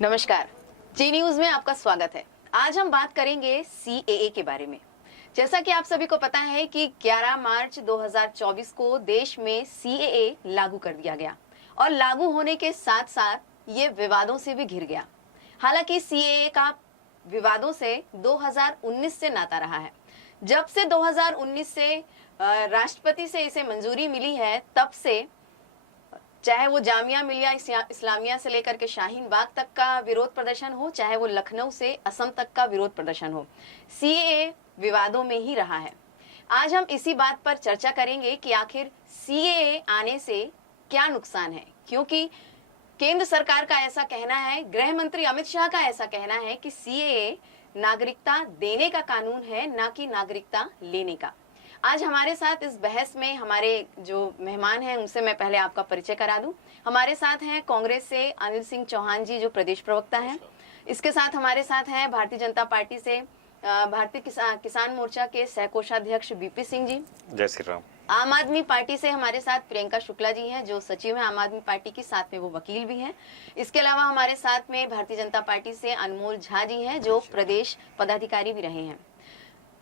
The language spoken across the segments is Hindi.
नमस्कार, जी न्यूज में आपका स्वागत है। आज हम बात करेंगे सीएए के बारे में। जैसा कि आप सभी को पता है कि 11 मार्च 2024 को देश में सीएए लागू कर दिया गया और लागू होने के साथ साथ ये विवादों से भी घिर गया। हालांकि सीएए का विवादों से 2019 से नाता रहा है। जब से 2019 से राष्ट्रपति से इसे मंजूरी मिली है, तब से चाहे वो जामिया मिलिया इस्लामिया से लेकर के शाहीन बाग तक का विरोध प्रदर्शन हो, चाहे वो लखनऊ से असम तक का विरोध प्रदर्शन हो, सीएए विवादों में ही रहा है। आज हम इसी बात पर चर्चा करेंगे कि आखिर सीएए आने से क्या नुकसान है, क्योंकि केंद्र सरकार का ऐसा कहना है, गृह मंत्री अमित शाह का ऐसा कहना है कि सीएए नागरिकता देने का कानून है, ना कि नागरिकता लेने का। आज हमारे साथ इस बहस में हमारे जो मेहमान हैं उनसे मैं पहले आपका परिचय करा दूं। हमारे साथ हैं कांग्रेस से अनिल सिंह चौहान जी, जो प्रदेश प्रवक्ता हैं। इसके साथ हमारे साथ हैं भारतीय जनता पार्टी से भारतीय किसान मोर्चा के सह कोषाध्यक्ष बीपी सिंह जी। जय श्री राम। आम आदमी पार्टी से हमारे साथ प्रियंका शुक्ला जी हैं, जो सचिव हैं आम आदमी पार्टी की, साथ में वो वकील भी हैं। इसके अलावा हमारे साथ में भारतीय जनता पार्टी से अनमोल झा जी हैं, जो प्रदेश पदाधिकारी भी रहे हैं।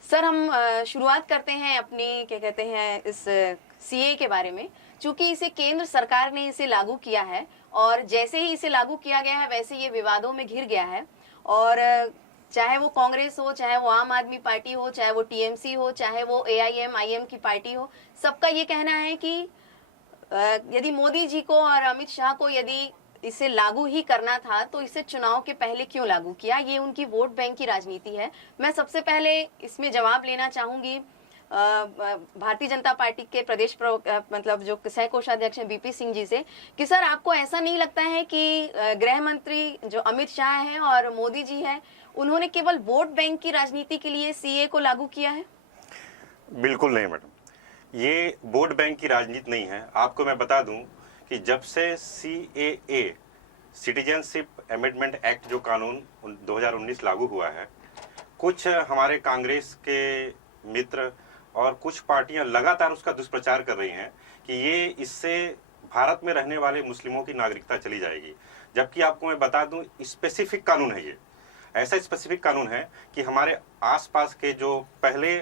सर, हम शुरुआत करते हैं अपनी क्या कहते हैं इस सीए के बारे में। चूंकि इसे केंद्र सरकार ने इसे लागू किया है और जैसे ही इसे लागू किया गया है वैसे ये विवादों में घिर गया है। और चाहे वो कांग्रेस हो, चाहे वो आम आदमी पार्टी हो, चाहे वो टीएमसी हो, चाहे वो एआईएमआईएम की पार्टी हो, सबका ये कहना है कि यदि मोदी जी को और अमित शाह को यदि इसे लागू ही करना था तो इसे चुनाव के पहले क्यों लागू किया। ये उनकी वोट बैंक की राजनीति है। मैं सबसे पहले इसमें जवाब लेना चाहूंगी भारतीय जनता पार्टी के प्रदेश मतलब जो सह कोषाध्यक्ष हैं बीपी सिंह जी से, कि सर आपको ऐसा नहीं लगता है कि गृह मंत्री जो अमित शाह हैं और मोदी जी हैं, उन्होंने केवल वोट बैंक की राजनीति के लिए सीए को लागू किया है? बिल्कुल नहीं मैडम, ये वोट बैंक की राजनीति नहीं है। आपको मैं बता दूं कि जब से सीएए सिटीजनशिप अमेंडमेंट एक्ट जो कानून 2019 लागू हुआ है, कुछ हमारे कांग्रेस के मित्र और कुछ पार्टियां लगातार उसका दुष्प्रचार कर रही हैं कि ये इससे भारत में रहने वाले मुस्लिमों की नागरिकता चली जाएगी। जबकि आपको मैं बता दूं, स्पेसिफिक कानून है ये। ऐसा स्पेसिफिक कानून है कि हमारे आसपास के जो पहले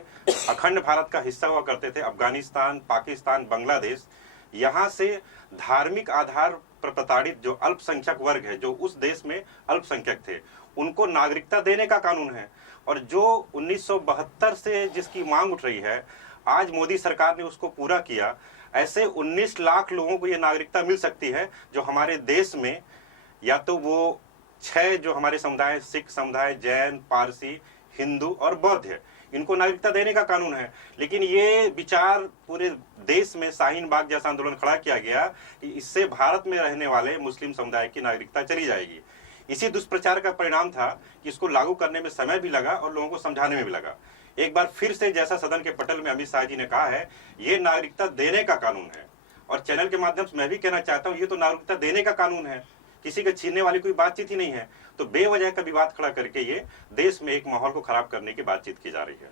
अखंड भारत का हिस्सा हुआ करते थे, अफगानिस्तान, पाकिस्तान, बांग्लादेश, यहाँ से धार्मिक आधार पर प्रताड़ित जो अल्पसंख्यक वर्ग है, जो उस देश में अल्पसंख्यक थे, उनको नागरिकता देने का कानून है। और जो 1972 से जिसकी मांग उठ रही है, आज मोदी सरकार ने उसको पूरा किया। ऐसे 19 लाख लोगों को ये नागरिकता मिल सकती है, जो हमारे देश में या तो वो 6 जो हमारे समुदाय, सिख समुदाय, जैन, पारसी, हिंदू और बौद्ध है, इनको नागरिकता देने का कानून है। लेकिन ये विचार पूरे देश में शाहीन बाग जैसा आंदोलन खड़ा किया गया कि इससे भारत में रहने वाले मुस्लिम समुदाय की नागरिकता चली जाएगी। इसी दुष्प्रचार का परिणाम था कि इसको लागू करने में समय भी लगा और लोगों को समझाने में भी लगा। एक बार फिर से जैसा सदन के पटल में अमित शाह जी ने कहा है, ये नागरिकता देने का कानून है। और चैनल के माध्यम से मैं भी कहना चाहता हूँ, ये तो नागरिकता देने का कानून है, किसी के छीनने वाली कोई बातचीत ही नहीं है। तो बेवजह का विवाद खड़ा करके ये देश में एक माहौल को खराब करने की बातचीत की जा रही है।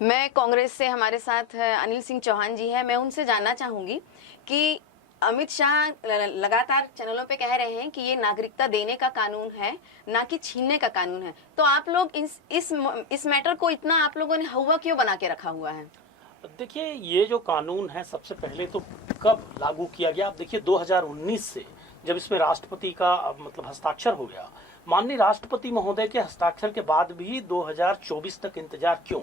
मैं कांग्रेस से हमारे साथ अनिल सिंह चौहान जी हैं, मैं उनसे जानना चाहूंगी कि अमित शाह लगातार चैनलों पे कह रहे हैं कि ये नागरिकता देने का कानून है, ना कि छीनने का कानून है। तो आप लोग इस मैटर को इतना आप लोगों ने हवा क्यों बना के रखा हुआ है? देखिए, ये जो कानून है सबसे पहले तो कब लागू किया गया? आप देखिए 2019 से जब इसमें राष्ट्रपति का मतलब हस्ताक्षर हो गया, माननीय राष्ट्रपति महोदय के हस्ताक्षर के बाद भी 2024 तक इंतजार क्यों?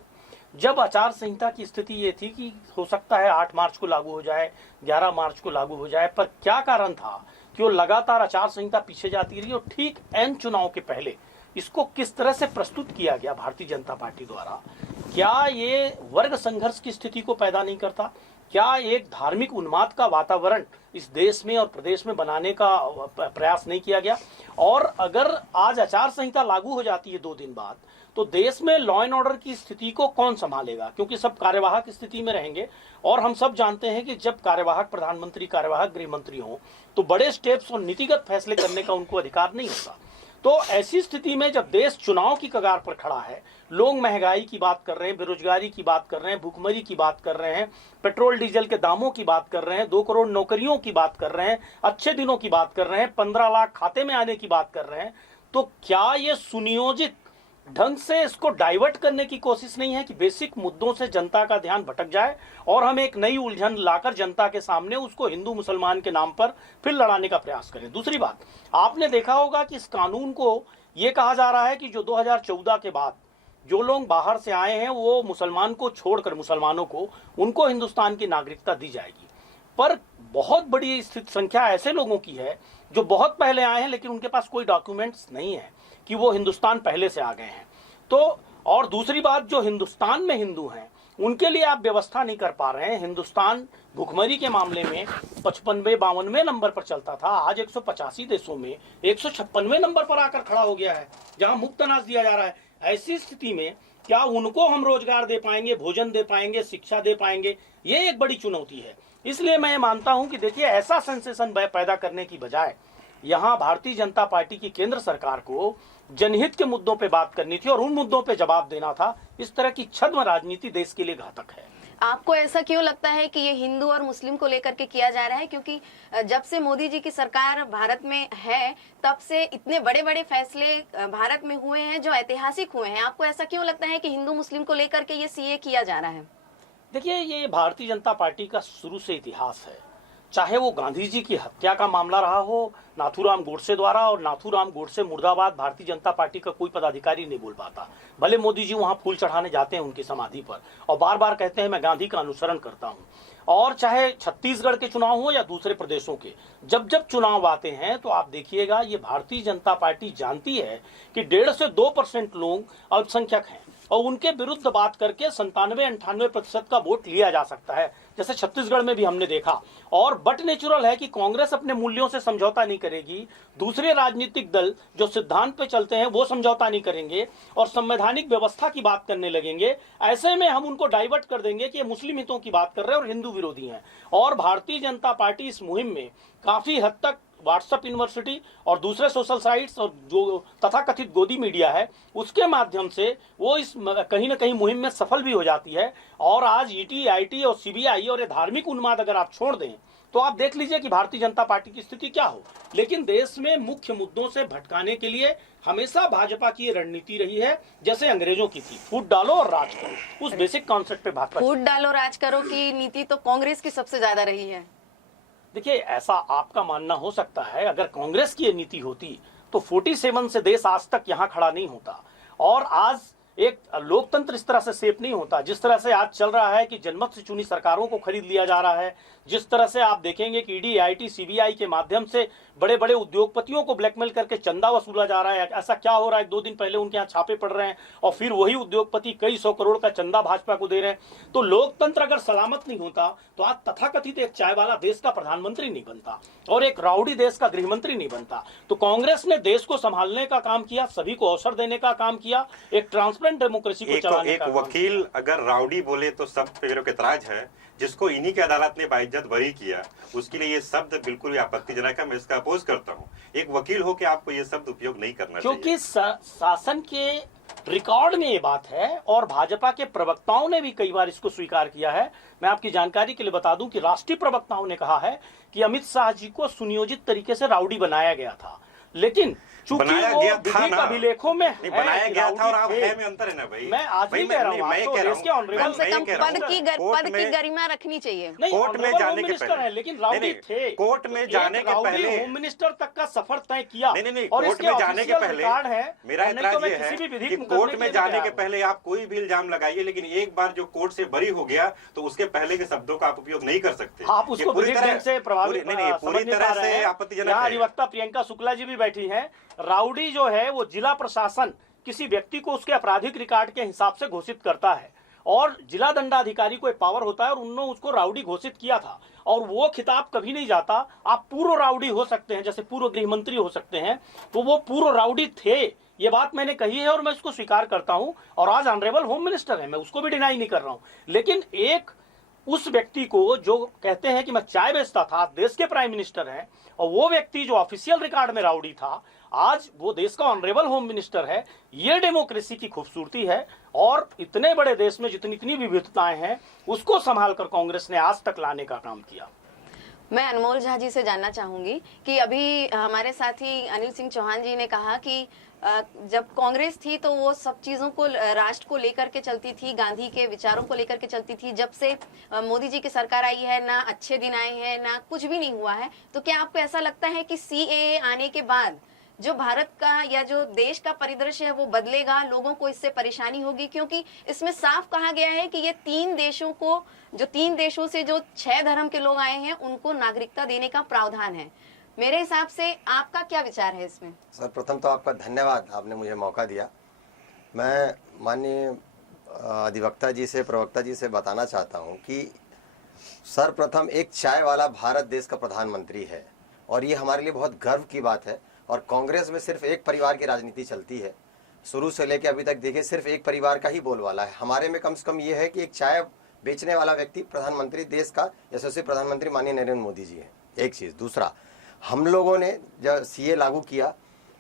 जब आचार संहिता की स्थिति ये थी कि हो सकता है 8 मार्च को लागू हो जाए, 11 मार्च को लागू हो जाए, पर क्या कारण था कि वो लगातार आचार संहिता पीछे जाती रही और ठीक एन चुनाव के पहले इसको किस तरह से प्रस्तुत किया गया भारतीय जनता पार्टी द्वारा? क्या ये वर्ग संघर्ष की स्थिति को पैदा नहीं करता? क्या एक धार्मिक उन्माद का वातावरण इस देश में और प्रदेश में बनाने का प्रयास नहीं किया गया? और अगर आज आचार संहिता लागू हो जाती है 2 दिन बाद, तो देश में लॉ एंड ऑर्डर की स्थिति को कौन संभालेगा? क्योंकि सब कार्यवाहक स्थिति में रहेंगे और हम सब जानते हैं कि जब कार्यवाहक प्रधानमंत्री, कार्यवाहक गृह मंत्री हो, तो बड़े स्टेप्स और नीतिगत फैसले करने का उनको अधिकार नहीं होता। तो ऐसी स्थिति में जब देश चुनाव की कगार पर खड़ा है, लोग महंगाई की बात कर रहे हैं, बेरोजगारी की बात कर रहे हैं, भूखमरी की बात कर रहे हैं, पेट्रोल डीजल के दामों की बात कर रहे हैं, 2 करोड़ नौकरियों की बात कर रहे हैं, अच्छे दिनों की बात कर रहे हैं, 15 लाख खाते में आने की बात कर रहे हैं, तो क्या ये सुनियोजित ढंग से इसको डाइवर्ट करने की कोशिश नहीं है कि बेसिक मुद्दों से जनता का ध्यान भटक जाए और हम एक नई उलझन लाकर जनता के सामने उसको हिंदू मुसलमान के नाम पर फिर लड़ाने का प्रयास करें? दूसरी बात, आपने देखा होगा कि इस कानून को ये कहा जा रहा है कि जो 2014 के बाद जो लोग बाहर से आए हैं वो मुसलमान को छोड़कर मुसलमानों को उनको हिंदुस्तान की नागरिकता दी जाएगी। पर बहुत बड़ी स्थित संख्या ऐसे लोगों की है जो बहुत पहले आए हैं लेकिन उनके पास कोई डॉक्यूमेंट्स नहीं है कि वो हिंदुस्तान पहले से आ गए हैं। तो और दूसरी बात, जो हिंदुस्तान में हिंदू हैं उनके लिए आप व्यवस्था नहीं कर पा रहे हैं। हिंदुस्तान भुखमरी के मामले में 55-52 नंबर पर चलता था, आज 185 देशों में 156वें नंबर पर आकर खड़ा हो गया है, जहां मुफ्त अनाज दिया जा रहा है। ऐसी स्थिति में क्या उनको हम रोजगार दे पाएंगे, भोजन दे पाएंगे, शिक्षा दे पाएंगे? ये एक बड़ी चुनौती है। इसलिए मैं मानता हूं कि देखिए, ऐसा सेंसेशन पैदा करने की बजाय यहाँ भारतीय जनता पार्टी की केंद्र सरकार को जनहित के मुद्दों पे बात करनी थी और उन मुद्दों पे जवाब देना था। इस तरह की छद्म राजनीति देश के लिए घातक है। आपको ऐसा क्यों लगता है कि ये हिंदू और मुस्लिम को लेकर के किया जा रहा है? क्योंकि जब से मोदी जी की सरकार भारत में है तब से इतने बड़े बड़े फैसले भारत में हुए हैं जो ऐतिहासिक हुए हैं। आपको ऐसा क्यों लगता है कि हिंदू मुस्लिम को लेकर के ये सीए किया जा रहा है? देखिए, ये भारतीय जनता पार्टी का शुरू से इतिहास है। चाहे वो गांधी जी की हत्या का मामला रहा हो नाथूराम गोडसे द्वारा, और नाथूराम गोडसे मुर्दाबाद भारतीय जनता पार्टी का कोई पदाधिकारी नहीं बोल पाता। भले मोदी जी वहां फूल चढ़ाने जाते हैं उनकी समाधि पर और बार बार कहते हैं मैं गांधी का अनुसरण करता हूं। और चाहे छत्तीसगढ़ के चुनाव हो या दूसरे प्रदेशों के, जब जब चुनाव आते हैं तो आप देखिएगा ये भारतीय जनता पार्टी जानती है कि 1.5 से 2% लोग अल्पसंख्यक हैं और उनके विरुद्ध बात करके 97-98% का वोट लिया जा सकता है, जैसे छत्तीसगढ़ में भी हमने देखा। और बट नेचुरल है कि कांग्रेस अपने मूल्यों से समझौता नहीं करेगी, दूसरे राजनीतिक दल जो सिद्धांत पे चलते हैं वो समझौता नहीं करेंगे और संवैधानिक व्यवस्था की बात करने लगेंगे। ऐसे में हम उनको डाइवर्ट कर देंगे कि ये मुस्लिम हितों की बात कर रहे हैं और हिंदू विरोधी हैं। और भारतीय जनता पार्टी इस मुहिम में काफी हद तक व्हाट्सएप यूनिवर्सिटी और दूसरे सोशल साइट्स और जो तथाकथित गोदी मीडिया है उसके माध्यम से वो इस कहीं ना कहीं मुहिम में सफल भी हो जाती है। और आज ईटी, आईटी और सीबीआई और ये धार्मिक उन्माद अगर आप छोड़ दें तो आप देख लीजिए कि भारतीय जनता पार्टी की स्थिति क्या हो। लेकिन देश में मुख्य मुद्दों से भटकाने के लिए हमेशा भाजपा की ये रणनीति रही है, जैसे अंग्रेजों की थी, फूट डालो और राज करो। उस बेसिक कॉन्सेप्ट पे भाजपा फूट डालो राज करो की नीति तो कांग्रेस की सबसे ज्यादा रही है। देखिए, ऐसा आपका मानना हो सकता है। अगर कांग्रेस की ये नीति होती तो 47 से देश आज तक यहाँ खड़ा नहीं होता और आज एक लोकतंत्र इस तरह से सेफ नहीं होता जिस तरह से आज चल रहा है कि जनमत से चुनी सरकारों को खरीद लिया जा रहा है। जिस तरह से आप देखेंगे कि ईडी, आईटी, सीबीआई के माध्यम से बड़े बड़े उद्योगपतियों को ब्लैकमेल करके चंदा वसूला जा रहा है। ऐसा क्या हो रहा है, 2 दिन पहले उनके यहाँ छापे पड़ रहे हैं और फिर वही उद्योगपति कई 100 करोड़ का चंदा भाजपा को दे रहे हैं। तो लोकतंत्र अगर सलामत नहीं होता तो आज तथाकथित एक चाय वाला देश का प्रधानमंत्री नहीं बनता और एक राउडी देश का गृहमंत्री नहीं बनता। तो कांग्रेस ने देश को संभालने का काम किया, सभी को अवसर देने का काम किया, एक ट्रांसपेरेंट डेमोक्रेसी को चलाने का काम किया। वकील अगर राउडी बोले तो सब पे एतराज है, जिसको इन्हीं की अदालत ने बाइज्जत बरी किया उसके लिए ये शब्द बिल्कुल भी आपत्तिजनक है। मैं इसका अपोज करता हूँ। एक वकील हो के आपको ये शब्द उपयोग नहीं करना चाहिए, क्योंकि शासन के रिकॉर्ड में ये बात है और भाजपा के प्रवक्ताओं ने भी कई बार इसको स्वीकार किया है। मैं आपकी जानकारी के लिए बता दूं कि राष्ट्रीय प्रवक्ताओं ने कहा है कि अमित शाह जी को सुनियोजित तरीके से राउडी बनाया गया था, लेकिन चूंकि बनाया वो गया था विधि ना, अभिलेखों में है बनाया कि गया था और राउडी आप थे। है में अंतर है ना भाई। मैं आज भी कह रहा हूँ, मैं तो कह रहा देश के हूँ, ऑनरेबल कम से कम कह रहा हूँ। पद की गरिमा रखनी चाहिए। नहीं, कोर्ट में ऑनरेबल जाने होम के मिनिस्टर पहले है, लेकिन राउडी थे। कोर्ट में जाने एक के राउडी पहले होम मिनिस्टर तक का सफर तय किया। नहीं, और कोर्ट इसके में जाने के ऑफिशियल पहले रिकॉर्ड है। मेरा और नहीं तो एतराज मैं ये किसी भी है विधिक कि मुकदमे कोर्ट के में लिए जाने तैयार के हूं। पहले आप कोई भी इल्जाम लगाइए, लेकिन एक बार जो कोर्ट से बरी हो गया तो उसके पहले के शब्दों का आप उपयोग नहीं कर सकते। आप उसको विधिक ढंग से प्रभावित नहीं, पूरी तरह से आपत्तिजनक यहाँ है। अधिवक्ता प्रियंका शुक्ला जी भी बैठी हैं। राउडी जो है वो जिला प्रशासन किसी व्यक्ति को उसके आपराधिक रिकॉर्ड के हिसाब से घोषित करता है और जिला दंडाधिकारी को एक पावर होता है और उन्होंने उसको राउडी घोषित किया था और वो खिताब कभी नहीं जाता। आप पूर्व राउडी हो सकते हैं, जैसे पूर्व गृह मंत्री हो सकते हैं, तो वो पूर्व राउडी थे। ये बात मैंने कही है और मैं इसको स्वीकार करता हूं और आज ऑनरेबल होम मिनिस्टर है, मैं उसको भी डिनाई नहीं कर रहा हूं। लेकिन एक उस व्यक्ति को जो कहते हैं कि मैं चाय बेचता था, देश के प्राइम मिनिस्टर हैं, और वो व्यक्ति जो ऑफिशियल रिकॉर्ड में राउडी था आज वो देश का ऑनरेबल होम मिनिस्टर है। ये डेमोक्रेसी की खूबसूरती है और इतने बड़े देश में जितनी इतनी विविधताएं हैं उसको संभाल कर कांग्रेस ने आज तक लाने का काम किया। मैं अनमोल झा जी से जानना चाहूंगी कि अभी हमारे साथी अनिल सिंह चौहान जी ने कहा कि जब कांग्रेस थी तो वो सब चीजों को राष्ट्र को लेकर के चलती थी, गांधी के विचारों को लेकर के चलती थी। जब से मोदी जी की सरकार आई है, ना अच्छे दिन आए हैं, ना कुछ भी नहीं हुआ है। तो क्या आपको ऐसा लगता है कि सीएए आने के बाद जो भारत का या जो देश का परिदृश्य है वो बदलेगा, लोगों को इससे परेशानी होगी? क्योंकि इसमें साफ कहा गया है कि ये तीन देशों से जो 6 धर्म के लोग आए हैं उनको नागरिकता देने का प्रावधान है। मेरे हिसाब से आपका क्या विचार है इसमें? सर, प्रथम तो आपका धन्यवाद, आपने मुझे मौका दिया। मैं माननीय अधिवक्ता जी से, प्रवक्ता जी से बताना चाहता हूं कि सर्वप्रथम एक चाय वाला भारत देश का प्रधानमंत्री है और ये हमारे लिए बहुत गर्व की बात है। और कांग्रेस में सिर्फ एक परिवार की राजनीति चलती है, शुरू से लेकर अभी तक देखिए सिर्फ एक परिवार का ही बोलबाला है। हमारे में कम से कम ये है कि एक चाय बेचने वाला व्यक्ति प्रधानमंत्री देश का यशस्वी प्रधानमंत्री माननीय नरेंद्र मोदी जी है। एक चीज़। दूसरा, हम लोगों ने जब सीए लागू किया,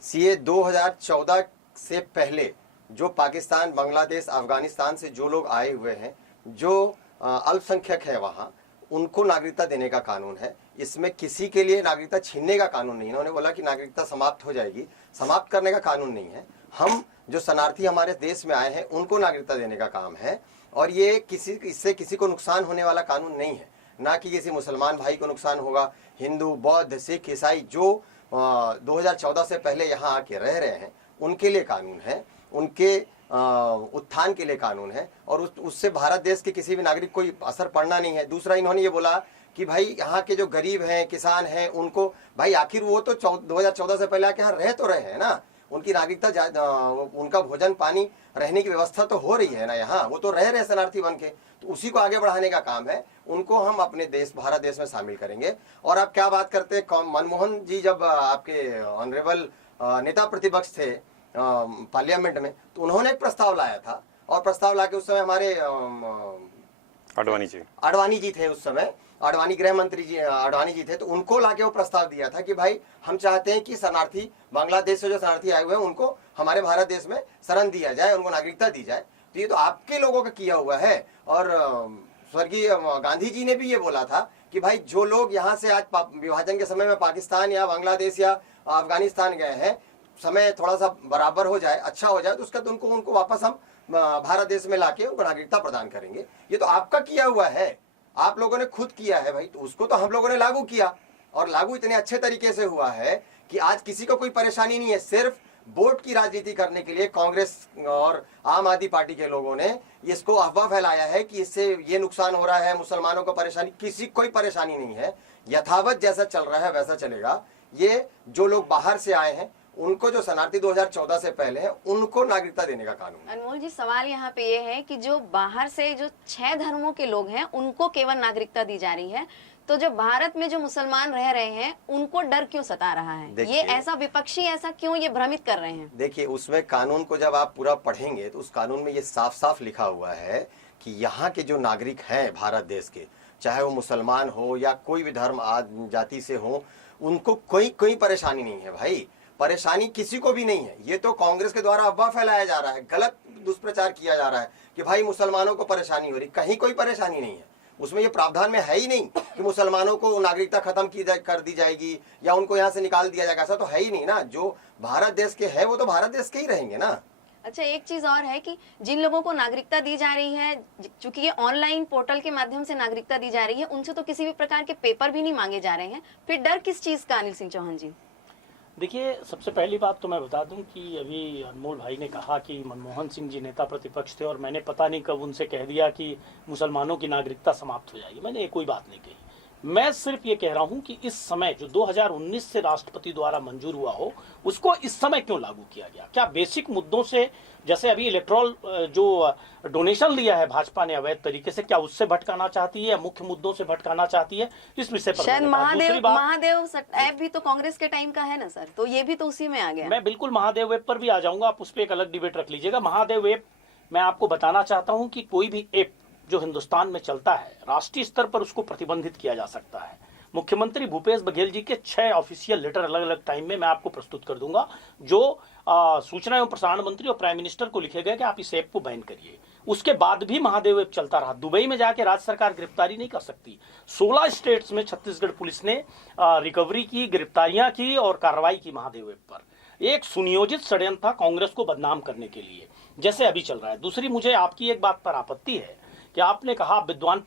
सीए 2014 से पहले जो पाकिस्तान, बांग्लादेश, अफगानिस्तान से जो लोग आए हुए हैं, जो अल्पसंख्यक है वहाँ, उनको नागरिकता देने का कानून है। इसमें किसी के लिए नागरिकता छीनने का कानून नहीं है। इन्होंने बोला कि नागरिकता समाप्त हो जाएगी, समाप्त करने का कानून नहीं है। हम जो शरणार्थी हमारे देश में आए हैं उनको नागरिकता देने का काम है और ये इससे किसी को नुकसान होने वाला कानून नहीं है, ना कि किसी मुसलमान भाई को नुकसान होगा। हिंदू, बौद्ध, सिख, ईसाई जो 2014 से पहले यहाँ आके रह रहे हैं उनके लिए कानून है, उनके उत्थान के लिए कानून है और उससे भारत देश के किसी भी नागरिक को असर पड़ना नहीं है। दूसरा, इन्होंने ये बोला कि भाई यहाँ के जो गरीब हैं, किसान हैं, उनको भाई आखिर वो तो 2014 से पहले आके यहाँ रह तो रहे हैं ना, उनकी नागरिकता, उनका भोजन पानी रहने की व्यवस्था तो हो रही है ना यहाँ, वो तो रह रहे शरणार्थी बन के, तो उसी को आगे बढ़ाने का काम है। उनको हम अपने देश, भारत देश में शामिल करेंगे। और आप क्या बात करते हैं, मनमोहन जी जब आपके ऑनरेबल नेता प्रतिपक्ष थे पार्लियामेंट में, तो उन्होंने एक प्रस्ताव लाया था और प्रस्ताव लाके उस समय हमारे आडवाणी जी थे, उस समय आडवाणी गृह मंत्री जी आडवाणी जी थे, तो उनको लाके वो प्रस्ताव दिया था कि भाई हम चाहते हैं कि शरणार्थी, बांग्लादेश से जो शरणार्थी आए हुए हैं उनको हमारे भारत देश में शरण दिया जाए, उनको नागरिकता दी जाए। तो ये तो आपके लोगों का किया हुआ है। और स्वर्गीय गांधी जी ने भी ये बोला था कि भाई जो लोग यहाँ से आज विभाजन के समय में पाकिस्तान या बांग्लादेश या अफगानिस्तान गए हैं, समय थोड़ा सा बराबर हो जाए, अच्छा हो जाए, तो उसका तो उनको वापस हम भारत देश में लाके उनको नागरिकता प्रदान करेंगे। ये तो आपका किया हुआ है, आप लोगों ने खुद किया है भाई, तो उसको तो हम लोगों ने लागू किया और लागू इतने अच्छे तरीके से हुआ है कि आज किसी को कोई परेशानी नहीं है। सिर्फ वोट की राजनीति करने के लिए कांग्रेस और आम आदमी पार्टी के लोगों ने इसको अफवाह फैलाया है कि इससे ये नुकसान हो रहा है, मुसलमानों को परेशानी। किसी कोई परेशानी नहीं है, यथावत जैसा चल रहा है वैसा चलेगा। ये जो लोग बाहर से आए हैं उनको, जो शरणार्थी 2014 से पहले हैं, उनको नागरिकता देने का कानून। अनमोल जी, सवाल यहाँ पे ये है कि जो बाहर से जो 6 धर्मों के लोग हैं उनको केवल नागरिकता दी जा रही है, तो जो भारत में जो मुसलमान रह रहे हैं उनको डर क्यों सता रहा है? ये ऐसा विपक्षी ऐसा क्यों ये भ्रमित कर रहे हैं? देखिए, उसमें कानून को जब आप पूरा पढ़ेंगे तो उस कानून में ये साफ साफ लिखा हुआ है कि यहाँ के जो नागरिक हैं भारत देश के, चाहे वो मुसलमान हो या कोई भी धर्म जाति से हो, उनको कोई परेशानी नहीं है भाई। परेशानी किसी को भी नहीं है। ये तो कांग्रेस के द्वारा अफवाह फैलाया जा रहा है, गलत दुष्प्रचार किया जा रहा है कि भाई मुसलमानों को परेशानी हो रही। कहीं कोई परेशानी नहीं है, उसमें ये प्रावधान में है ही नहीं कि मुसलमानों को नागरिकता खत्म कर दी जाएगी या उनको यहाँ से निकाल दिया जाएगा। ऐसा तो है ही नहीं ना। जो भारत देश के है वो तो भारत देश के ही रहेंगे ना। अच्छा, एक चीज और है कि जिन लोगों को नागरिकता दी जा रही है, चूंकि ये ऑनलाइन पोर्टल के माध्यम से नागरिकता दी जा रही है, उनसे तो किसी भी प्रकार के पेपर भी नहीं मांगे जा रहे हैं, फिर डर किस चीज का? अनिल सिंह चौहान जी, देखिए, सबसे पहली बात तो मैं बता दूं कि अभी अनमोल भाई ने कहा कि मनमोहन सिंह जी नेता प्रतिपक्ष थे और मैंने पता नहीं कब उनसे कह दिया कि मुसलमानों की नागरिकता समाप्त हो जाएगी। मैंने कोई बात नहीं कही। मैं सिर्फ ये कह रहा हूं कि इस समय जो 2019 से राष्ट्रपति द्वारा मंजूर हुआ हो, उसको इस समय क्यों लागू किया गया? क्या बेसिक मुद्दों से, जैसे अभी इलेक्ट्रॉल जो डोनेशन लिया है भाजपा ने अवैध तरीके से, क्या उससे भटकाना चाहती है या मुख्य मुद्दों से भटकाना चाहती है? इस विषय पर शायद महादेव ऐप भी तो कांग्रेस के टाइम का है ना सर, तो ये भी तो उसी में आ गया। मैं बिल्कुल महादेव ऐप पर भी आ जाऊंगा, आप उस पर एक अलग डिबेट रख लीजिएगा। महादेव ऐप, मैं आपको बताना चाहता हूं कि कोई भी ऐप जो हिंदुस्तान में चलता है, राष्ट्रीय स्तर पर उसको प्रतिबंधित किया जा सकता है। मुख्यमंत्री भूपेश बघेल जी के 6 ऑफिशियल लेटर अलग अलग टाइम में मैं आपको प्रस्तुत कर दूंगा, जो सूचना एवं प्रसारण मंत्री और प्राइम मिनिस्टर को लिखे गए कि आप इस ऐप को बैन करिए। उसके बाद भी महादेव वेब चलता रहा। दुबई में जाके राज्य सरकार गिरफ्तारी नहीं कर सकती। 16 स्टेट्स में छत्तीसगढ़ पुलिस ने रिकवरी की, गिरफ्तारियां की और कार्रवाई की महादेव वेब पर। एक सुनियोजित षड्यंत्र था कांग्रेस को बदनाम करने के लिए, जैसे अभी चल रहा है। दूसरी, मुझे आपकी एक बात पर आपत्ति है कि आपने कहा, विद्वान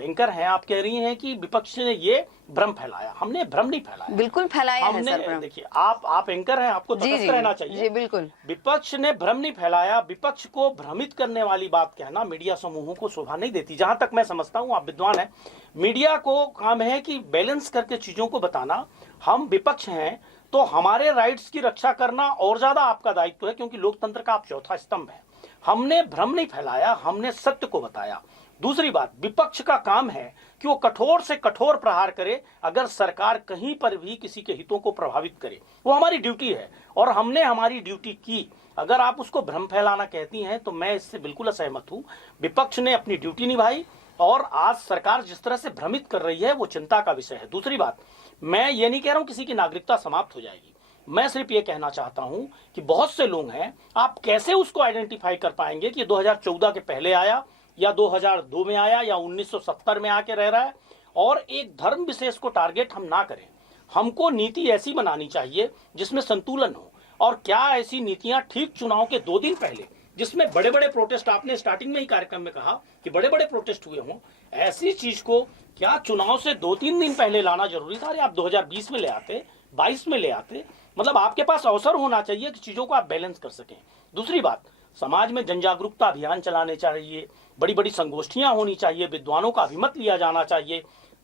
एंकर हैं, आप कह रही हैं कि विपक्ष ने ये भ्रम फैलाया। हमने भ्रम नहीं फैलाया, बिल्कुल फैलाया है सर हमने, भ्रम। देखिए आप एंकर हैं, आपको जी तटस्थ जी रहना चाहिए। जी बिल्कुल। विपक्ष ने भ्रम नहीं फैलाया। विपक्ष को भ्रमित करने वाली बात कहना मीडिया समूहों को शोभा नहीं देती। जहां तक मैं समझता हूं, आप विद्वान हैं, मीडिया को काम है कि बैलेंस करके चीजों को बताना। हम विपक्ष हैं तो हमारे राइट्स की रक्षा करना और ज्यादा आपका दायित्व है, क्योंकि लोकतंत्र का आप चौथा स्तंभ है। हमने भ्रम नहीं फैलाया, हमने सत्य को बताया। दूसरी बात, विपक्ष का काम है कि वो कठोर से कठोर प्रहार करे अगर सरकार कहीं पर भी किसी के हितों को प्रभावित करे। वो हमारी ड्यूटी है और हमने हमारी ड्यूटी की। अगर आप उसको भ्रम फैलाना कहती हैं तो मैं इससे बिल्कुल असहमत हूं। विपक्ष ने अपनी ड्यूटी निभाई और आज सरकार जिस तरह से भ्रमित कर रही है वो चिंता का विषय है। दूसरी बात, मैं ये नहीं कह रहा हूं किसी की नागरिकता समाप्त हो जाएगी। मैं सिर्फ ये कहना चाहता हूं कि बहुत से लोग हैं, आप कैसे उसको आइडेंटिफाई कर पाएंगे कि 2014 के पहले आया या 2002 में आया या 1970 में आके रह रहा है। और एक धर्म विशेष को टारगेट हम ना करें। हमको नीति ऐसी बनानी चाहिए जिसमें संतुलन हो। और क्या ऐसी नीतियां ठीक चुनाव के 2 दिन पहले, जिसमें बड़े बड़े प्रोटेस्ट, आपने स्टार्टिंग में ही कार्यक्रम में कहा कि बड़े बड़े प्रोटेस्ट हुए हों, ऐसी चीज को क्या चुनाव से 2-3 दिन पहले लाना जरूरी था? अरे आप 2020 में ले आते, 22 में ले आते। मतलब आपके पास अवसर होना चाहिए कि चीजों को आप बैलेंस कर सकें। दूसरी बात, समाज में जन जागरूकता अभियान चलाने चाहिए, बड़ी बड़ी संगोष्ठियां होनी चाहिए, विद्वानों का अभिमत लिया जाना चाहिए।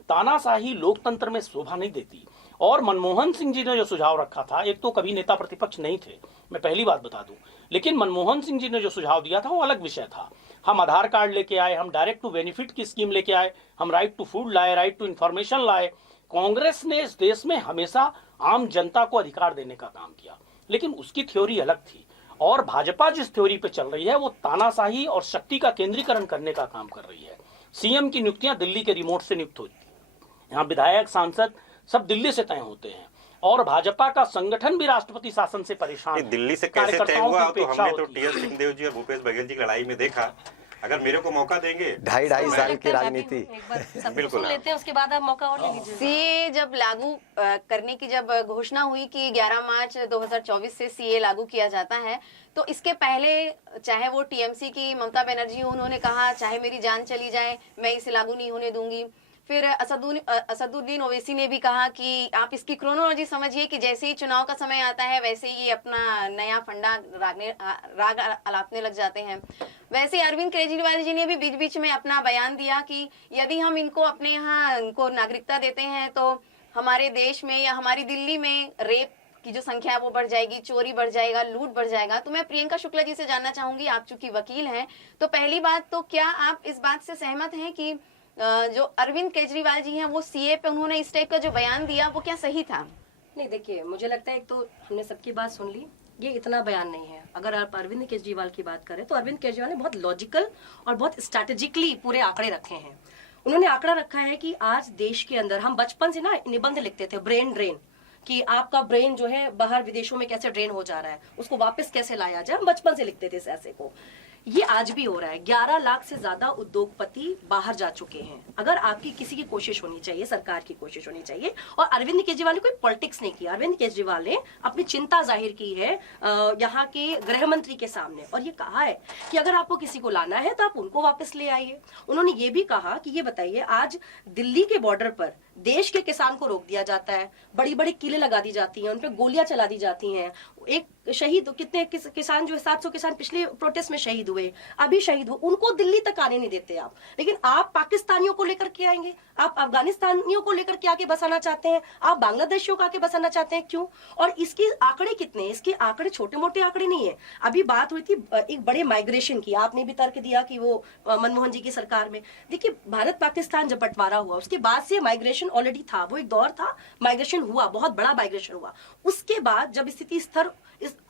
तानाशाही लोकतंत्र में शोभा नहीं देती। और मनमोहन सिंह जी ने जो सुझाव रखा था, एक तो कभी नेता प्रतिपक्ष नहीं थे, मैं पहली बात बता दूं, लेकिन मनमोहन सिंह जी ने जो सुझाव दिया था वो अलग विषय था। हम आधार कार्ड लेके आए, हम डायरेक्ट टू बेनिफिट की स्कीम लेके आए, हम राइट टू फूड लाए, राइट टू इंफॉर्मेशन लाए। कांग्रेस ने इस देश में हमेशा आम जनता को अधिकार देने का काम किया, लेकिन उसकी थ्योरी अलग थी। और भाजपा जिस थ्योरी पे चल रही है वो तानाशाही और शक्ति का केंद्रीकरण करने का काम कर रही है। सीएम की नियुक्तियां दिल्ली के रिमोट से नियुक्त होती है, यहाँ विधायक सांसद सब दिल्ली से तय होते हैं। और भाजपा का संगठन भी राष्ट्रपति शासन से परेशान है। दिल्ली से कैसे तय कार्यकर्ताओं हुआ? की तो उपेक्षा हमने तो होती है। टी.एस. सिंहदेव जी और भूपेश बघेल जी की लड़ाई में देखा। अगर मेरे को मौका देंगे, 2.5 साल की राजनीति। एक बार सब बिल्कुल, सुन लेते हैं, उसके बाद आप मौका और ले लीजिए। सीए जब लागू करने की जब घोषणा हुई कि 11 मार्च 2024 से सीए लागू किया जाता है, तो इसके पहले चाहे वो टीएमसी की ममता बनर्जी, उन्होंने कहा चाहे मेरी जान चली जाए मैं इसे लागू नहीं होने दूंगी। फिर असदुद्दीन ओवैसी ने भी कहा कि आप इसकी क्रोनोलॉजी समझिए कि जैसे ही चुनाव का समय आता है वैसे ही अपना नया फंडा राग अलापने लग जाते हैं। वैसे अरविंद केजरीवाल जी ने भी बीच बीच में अपना बयान दिया कि यदि हम इनको अपने यहाँ इनको नागरिकता देते हैं तो हमारे देश में या हमारी दिल्ली में रेप की जो संख्या है वो बढ़ जाएगी, चोरी बढ़ जाएगा, लूट बढ़ जाएगा। तो मैं प्रियंका शुक्ला जी से जानना चाहूंगी, आप चूंकि वकील हैं, तो पहली बात तो क्या आप इस बात से सहमत हैं कि जो अरविंद केजरीवाल जी हैं वो सीए पे उन्होंने इस टाइप का जो बयान दिया वो क्या सही था? नहीं, देखिए, मुझे लगता है एक तो हमने सबकी बात सुन ली, ये इतना बयान नहीं है। अगर आप अरविंद केजरीवाल की बात करें तो अरविंद केजरीवाल ने बहुत लॉजिकल और बहुत स्ट्रैटेजिकली पूरे आंकड़े रखे हैं। उन्होंने आंकड़ा रखा है कि आज देश के अंदर, हम बचपन से ना निबंध लिखते थे, ब्रेन ड्रेन, कि आपका ब्रेन जो है बाहर विदेशों में कैसे ड्रेन हो जा रहा है, उसको वापस कैसे लाया जाए, हम बचपन से लिखते थे इस ऐसे को। ये आज भी हो रहा है। 11 लाख से ज्यादा उद्योगपति बाहर जा चुके हैं। अगर आपकी किसी की कोशिश होनी चाहिए, सरकार की कोशिश होनी चाहिए। और अरविंद केजरीवाल ने कोई पॉलिटिक्स नहीं किया। अरविंद केजरीवाल ने अपनी चिंता जाहिर की है यहाँ के गृह मंत्री के सामने, और ये कहा है कि अगर आपको किसी को लाना है तो आप उनको वापस ले आइए। उन्होंने ये भी कहा कि ये बताइए, आज दिल्ली के बॉर्डर पर देश के किसान को रोक दिया जाता है, बड़ी बड़ी कीलें लगा दी जाती हैं, उन पे गोलियां चला दी जाती हैं। एक शहीद, कितने किसान जो 700 किसान पिछले प्रोटेस्ट में शहीद हुए, अभी शहीद हुए, उनको दिल्ली तक आने नहीं देते आप। लेकिन आप पाकिस्तानियों को लेकर के आएंगे, आप अफगानिस्तानियों को लेकर के आके बसाना चाहते हैं, आप बांग्लादेशियों को आके बसाना चाहते हैं, क्यों? और इसके आंकड़े कितने? इसके आंकड़े छोटे मोटे आंकड़े नहीं है। अभी बात हुई थी एक बड़े माइग्रेशन की, आपने भी तर्क दिया कि वो मनमोहन जी की सरकार में। देखिए, भारत पाकिस्तान जब बंटवारा हुआ उसके बाद से माइग्रेशन माइग्रेशन ऑलरेडी था, वो एक दौर था, माइग्रेशन हुआ, बहुत बड़ा माइग्रेशन हुआ। उसके बाद जब स्थिति स्तर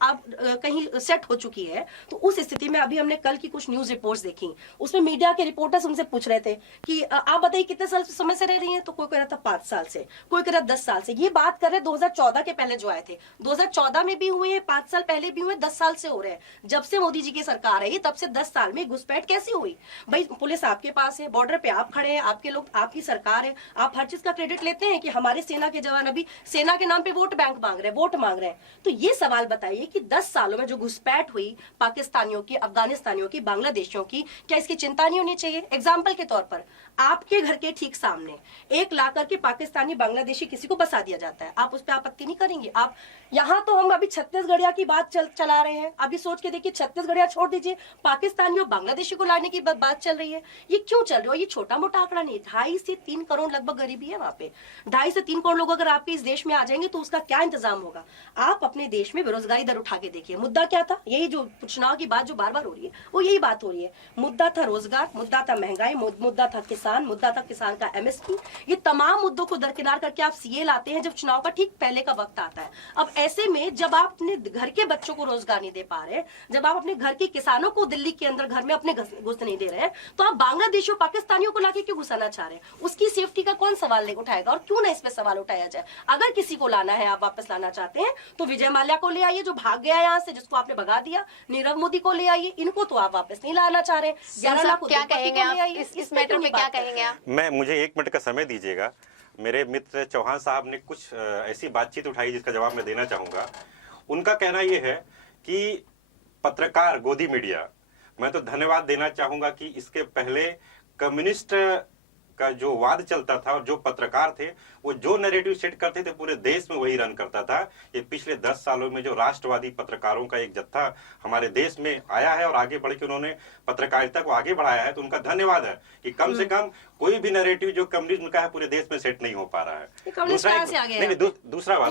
आप कहीं सेट हो चुकी है, तो उस स्थिति में अभी हमने कल की कुछ न्यूज रिपोर्ट्स देखी, उसमें मीडिया के रिपोर्टर्स उनसे पूछ रहे थे कि आप बताइए कितने साल समय से रह रही हैं, तो कोई कह रहा था 5 साल से, कोई कह रहा 10 साल से। ये बात कर रहे 2014 के पहले जो आए थे, 2014 में भी हुए हैं, 5 साल पहले भी हुए, 10 साल से हो रहे हैं। जब से मोदी जी की सरकार है तब से 10 साल में घुसपैठ कैसी हुई? भाई पुलिस आपके पास है, बॉर्डर पे आप खड़े हैं, आपके लोग, आपकी सरकार है, आप हर चीज का क्रेडिट लेते हैं कि हमारे सेना के जवान अभी सेना के नाम पे वोट बैंक मांग रहे हैं, वोट मांग रहे हैं। तो ये सवाल बताइए कि 10 सालों में जो घुसपैठ हुई पाकिस्तानियों की, अफगानिस्तानियों की, बांग्लादेशियों की, क्या इसकी चिंता नहीं होनी चाहिए? एग्जाम्पल के तौर पर आपके घर के ठीक सामने एक ला करके पाकिस्तानी बांग्लादेशी किसी को बसा दिया जाता है, आप उस पर आपत्ति नहीं करेंगे? आप यहाँ तो हम अभी छत्तीसगढ़िया की बात चला रहे हैं, अभी सोच के देखिए, छत्तीसगढ़िया छोड़ दीजिए, पाकिस्तानियों बांग्लादेशी को लाने की बात चल रही है। ये क्यों चल रही है? ये छोटा मोटा आंकड़ा नहीं, 2.5 से 3 करोड़ लगभग गरीबी है वहां पे। 2.5 से 3 करोड़ लोग अगर आपके इस देश में आ जाएंगे तो उसका क्या इंतजाम होगा? आप अपने देश में बेरोजगारी दर उठा के देखिए, मुद्दा क्या था? यही जो चुनाव की बात जो बार बार हो रही है, वो यही बात हो रही है। मुद्दा था रोजगार, मुद्दा था महंगाई, मुद्दा था किसान, मुद्दा था किसान का एमएसपी। ये तमाम मुद्दों को दरकिनार करके आप सीए लाते हैं जब चुनाव का ठीक पहले का वक्त आता है। अब ऐसे में जब आप अपने घर के बच्चों को रोजगार नहीं दे पा रहे, जब आप अपने घर के किसानों को दिल्ली के अंदर घर में अपने घुस नहीं दे रहे, तो आप बांग्लादेशियों पाकिस्तानियों को लाके क्यों घुसाना चाह रहे हैं? उसकी सेफ्टी का कौन सवाल नहीं उठाएगा? और क्यों ना इस पे सवाल उठाया जाए? अगर किसी को लाना है, आप वापस लाना चाहते हैं, तो विजय माल्या को ले आइए जो भाग गया यहाँ से, जिसको आपने भगा दिया, नीरव मोदी को ले आइए, इनको तो आप वापस नहीं लाना चाह रहे। 11 लाख क्या कहेंगे आप इस मैटर पे, क्या कहेंगे आप? मैं मुझे 1 मिनट का समय दीजिएगा। मेरे मित्र चौहान साहब ने कुछ ऐसी बातचीत उठाई जिसका जवाब मैं देना चाहूंगा। उनका कहना यह है कि पत्रकार, गोदी मीडिया, मैं तो धन्यवाद देना चाहूंगा कि इसके पहले कम्युनिस्ट का जो वाद चलता था और जो पत्रकार थे वो जो नैरेटिव सेट करते थे पूरे देश में वही रन करता था। ये पिछले 10 सालों में जो राष्ट्रवादी पत्रकारों का एक जत्था हमारे देश में आया है और आगे बढ़ के उन्होंने पत्रकारिता को आगे बढ़ाया है, तो उनका धन्यवाद है कि कम से कम कोई भी नैरेटिव जो कम्युनिज्म का है पूरे देश में सेट नहीं हो पा रहा है। दूसरा बात,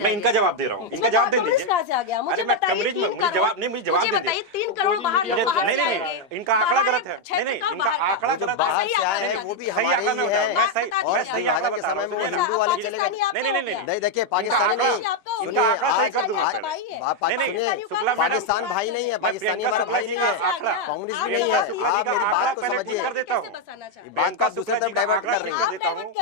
मैं इनका जवाब दे रहा हूँ, इनका जवाब दे दीजिए। मुझे जवाब नहीं, मुझे जवाब दीजिए। 3 करोड़ बाहर नहीं, इनका आंकड़ा गलत है। नहीं, इनका आंकड़ा गलत है। वो भी हमारे ही है। और विभाजन के समय में वो हिंदू वाले चले गए। नहीं देखिए, पाकिस्तानी नहीं, सुनिए, आज सुनिए, पाकिस्तान भाई नहीं है, पाकिस्तानी हमारा भाई नहीं है, कम्युनिस्ट भी नहीं है। आप मेरी बात को समझिए, बात का दूसरी तरफ डाइवर्ट कर रही है।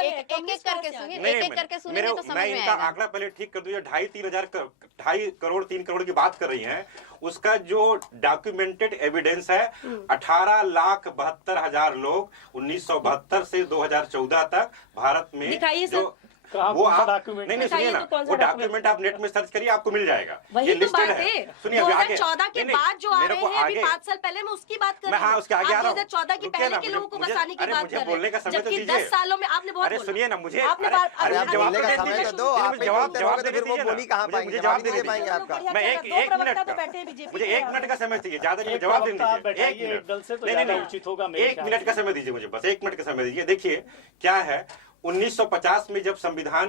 एक एक करके सुनिए, एक एक करके सुनिए तो समझ मैं में इनका आएगा। आंकड़ा पहले ठीक कर दूं। 2.5 करोड़ 3 करोड़ की बात कर रही हैं, उसका जो डॉक्यूमेंटेड एविडेंस है 18,72,000 लोग 1972 से 2014 तक भारत में दिखाइए जो वो आप नहीं सुनिए ना, वो डॉक्यूमेंट आप नेट में सर्च करिए, आपको मिल जाएगा। वही तो बात है। सुनिए 2014 के बाद जो आ रहे हैं, अभी 5 साल पहले मैं उसकी बात कर रही हूँ। हाँ, उसके आगे आ रहा हूँ। 2014 के पहले के लोगों को बसाने की बात कर रहे बोलने का हैं, समय तो जबकि दीजिए। 10 सालों में आपने बहुत अरे सुनिए ना, मुझे बोलने का समय तो दो, आप जवाब दे, फिर वो बोली कहाँ पाएंगे, जवाब नहीं दे पाएंगे आपका। मैं एक मिनट, मुझे 1 मिनट का समय चाहिए, ज्यादा जवाब दीजिए। 1 मिनट का समय दीजिए मुझे, बस 1 मिनट का समय दीजिए। देखिए क्या है, 1950 में जब संविधान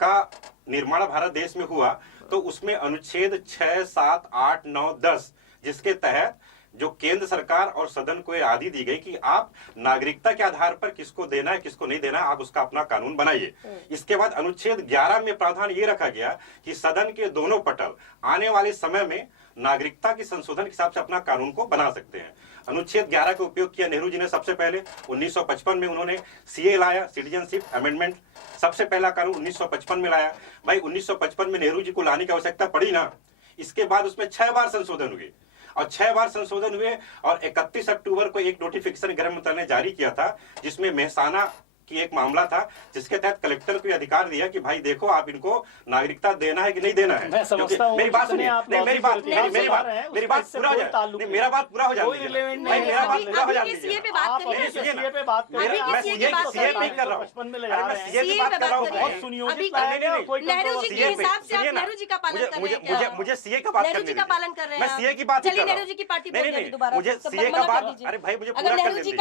का निर्माण भारत देश में हुआ तो उसमें अनुच्छेद 6, 7, 8, 9, 10 जिसके तहत जो केंद्र सरकार और सदन को यह आदि दी गई कि आप नागरिकता के आधार पर किसको देना है किसको नहीं देना है, आप उसका अपना कानून बनाइए। इसके बाद अनुच्छेद 11 में प्रावधान ये रखा गया कि सदन के दोनों पटल आने वाले समय में नागरिकता के संशोधन के हिसाब से अपना कानून को बना सकते हैं। अनुच्छेद 11 का उपयोग किया नेहरू जी ने सबसे पहले। 1955 में उन्होंने सीए लाया, सिटीजनशिप अमेंडमेंट, सबसे पहला कानून 1955 में लाया। भाई 1955 में नेहरू जी को लाने की आवश्यकता पड़ी ना, इसके बाद उसमें 6 बार संशोधन हुए और 6 बार संशोधन हुए और 31 अक्टूबर को एक नोटिफिकेशन गृह मंत्रालय ने जारी किया था जिसमें मेहसाना की एक मामला था जिसके तहत कलेक्टर को अधिकार दिया कि भाई देखो आप इनको नागरिकता देना है कि नहीं देना है। मेरी बात सुनिए, मेरी बात पूरा हो जाए, मेरा बात पूरा हो जाए, मेरा बात पूरा हो जाए। मैं सीए पे कर रहा हूँ, मैं सीए पे बात कर रहा हूँ, बहुत सुनियोजित मुझे सीए का बात करने दीजिए, मैं सीए की बात कर रहा हूँ। मुझे सीए का बात, अरे भाई मुझे पूरा कर लीजिए,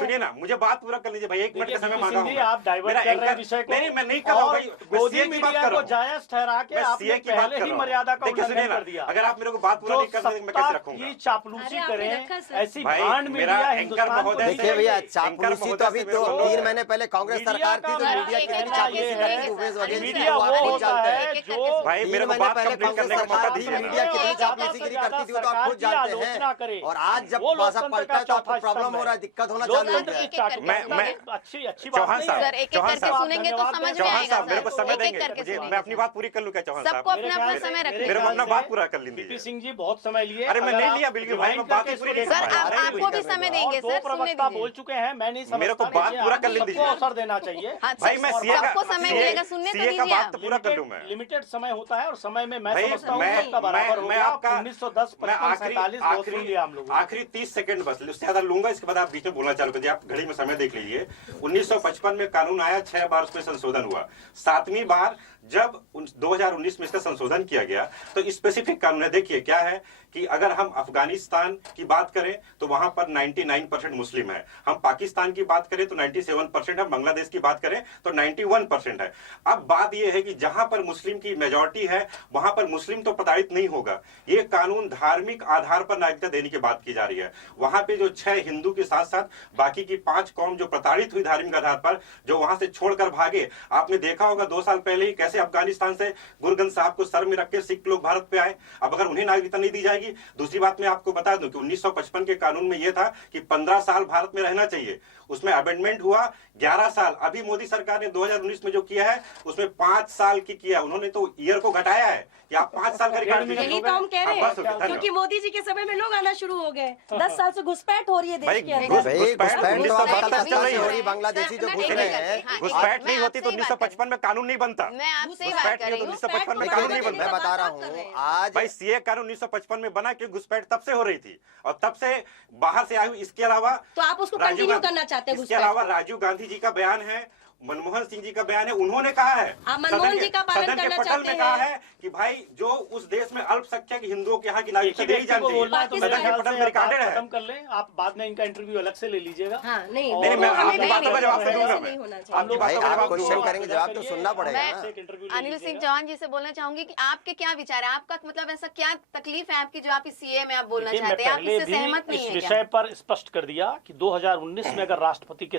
सुनिए ना, मुझे बात पूरा कर लीजिए भाई। 1 मिनट देखिए, समय वीपी मांगा सिंह जी, हूं। आप डाइवर्ट मेरा कर रहे हैं एंकर विषय को। नहीं, मैं नहीं कर रहा हूं और भाई, मैं गोदी सीए की बात मीडिया कर रहा को हूं। जायज ठहरा के मैं आपने सीए की बात पहले कर ही रहा हूं। मर्यादा का देखिए, सुनिए उल्लंघन ना, कर दिया। अगर आप मेरे को बात पूरा नहीं करते मैं कैसे रखूंगा? की चापलूसी अरे आपने करें, रखा सर। ऐसी भाई, भांड मेरा मीडिया एंकर हिंदुस्तान को महोदय नहीं देखिए भैया, चाहिए। चापलूसी तो अभी तो 3 महीने पहले कांग्रेस सरकार थी, तो मीडिया एक कितनी एक चापलूसी करके करती थी, सुनिए भूपेश सर, बघेल जी, मीडिया वो वो आप खुद होता जानते है हैं। एक एक जो करके भाई, 3 मेरे को महीने बात पहले कंप्लीट कांग्रेस करने का मौका सरकार थी, दीजिए मीडिया ना। कितनी एक चापलूसीगिरी ज्यादा करती थी, वो तो आप सरकार खुद की जानते आलोचना हैं। करे। और आज जब वो भाषा लोकतंत्र पलटा का है तो आपको चौथा प्रॉब्लम स्तंभ हो रहा है, है। दिक्कत होना चालू हो लोकतंत्र गया की है। चाटुकारिता मैं- अच्छी बात चौहान नहीं साहब, है। सर एक एक चौहान करके साहब, सुनेंगे तो धन्यवाद समझ में चौहान आएगा साहब, मेरे को सर, समय एक एक देंगे करके मुझे, मैं सुनेंगे अपनी बात पूरी कर लूं क्या चौहान सबको साहब? अपना अपना समय मेरे रखिए। मेरे को ख्याल अपना से बात पूरा कर लीजिए। वीपी सिंह जी बहुत समय लिए। अरे मैं अगर नहीं आप लिया बिल्कुल भाई, मैं rewind बात करके ही पूरी इसको नहीं सर कर आप पाया। आपको भी समय देंगे दो सर, सुनने प्रवक्ता दीजिए। बोल चुके हैं, मैं नहीं समझता। मेरे को बात देखिए, पूरा आप कर लेने सबको दीजिए। अवसर देना चाहिए। हाँ, भाई मैं सीए का सबको समय मिलेगा, सुनने तो सीए का दीजिए बात आप। तो पूरा कर लूं मैं। लिमिटेड समय होता है और समय में मैं भाई, समझता हूँ मैं- सबका बराबर हो मैं गया। आपका 1910 मैं 55 47 बहुत सुन लिया हम लोगों ने। आखिरी 30 सेकंड बस उससे ज्यादा लूंगा, इसके बाद आप बीच में बोलना चालू कर दिए। आप घड़ी में समय देख लीजिए। 1955 में कानून आया, 6 बार उसमें संशोधन हुआ। 7वीं बार जब 2019 में इसका संशोधन किया गया तो स्पेसिफिक कानून है। देखिए क्या है कि अगर हम अफगानिस्तान की बात करें तो वहां पर 99% मुस्लिम है, हम पाकिस्तान की बात करें तो 97% है, बांग्लादेश की बात करें तो 91% है। अब बात यह है कि जहां पर मुस्लिम की मेजॉरिटी है वहां पर मुस्लिम तो प्रताड़ित नहीं होगा। ये कानून धार्मिक आधार पर नागरिकता देने की बात की जा रही है। वहां पे जो 6 हिंदू के साथ साथ बाकी की 5 कौम जो प्रताड़ित हुई धार्मिक आधार पर, जो वहां से छोड़कर भागे। आपने देखा होगा 2 साल पहले ही कैसे अफगानिस्तान से गुरगन साहब को सर में रख के सिख लोग भारत पे आए। अब अगर उन्हें नागरिकता नहीं दी जाएगी। दूसरी बात मैं आपको बता दूं कि 1955 के कानून में यह था कि 15 साल भारत में रहना चाहिए, उसमें अमेंडमेंट हुआ 11 साल। अभी मोदी सरकार ने 2019 में जो किया है उसमें 5 साल की किया, उन्होंने तो ईयर को घटाया है कि आप 5 साल का रिकॉर्ड दीजिए। यही तो हम कह रहे हाँ, बस हो गया, हैं, क्योंकि धन्यवाद। मोदी जी के समय में लोग आना शुरू हो गए। 10 साल से घुसपैठ हो रही है भाई, देश के अंदर। भाई घुसपैठ तो आप 1955 कलकत्ता से में हो रही, बांग्लादेशी जो सर, घुस मैं रहे एक- हैं। हाँ, घुसपैठ मैं नहीं होती तो आपसे ही बात 1955 में कानून नहीं बनता। मैं आपसे ही घुसपैठ बात कर नहीं रही तो हूँ। 1955 में घुसपैठ कानून नहीं तो बनता। मैं बता रहा बात कर रहे हूँ हैं। आज भाई सीए कानून 1955 में बना कि घुसपैठ तब से हो रही थी और तब से बाहर से आई हुई। इसके अलावा तो आप उसको राजीव कंटिन्यू गांधी- करना चाहते हैं इसके घुसपैठ अलावा को? राजीव गांधी जी का बयान है, मनमोहन सिंह जी का बयान है, उन्होंने कहा है, आप मनमोहन जी का पालन सदन के करना पटल चाहते में कहा हैं? है कि भाई जो उस देश में अल्पसंख्यक हिंदुओं के यहाँ की नागरिकता एक ही दी व्यक्ति को जाती बोलना है तो है, मेरे सदन के ख्याल पटल से में आप रिकॉर्डेड बात है। खत्म कर लें। आप बाद में इनका इंटरव्यू अलग से ले लीजिएगा। हाँ, नहीं, और- नहीं, मैं वो हमें आपकी नहीं बातों का जवाब मिलेगा, दूंगा ऐसे मैं। नहीं होना चाहिए। आपकी भाई बातों का आप जवाब क्वेश्चन दूंगा। करेंगे, जवाब तो सुनना पड़ेगा मैं ना। अनिल सिंह चौहान जी से बोलना चाहूंगी कि आपके क्या विचार है, आपका मतलब ऐसा क्या तकलीफ है आपकी जो आप इस सीए में आप बोलना देखिए, मैं चाहते हैं, आप पहले इससे भी सहमत नहीं इस है विषय पर स्पष्ट कर दिया कि 2019 में अगर राष्ट्रपति के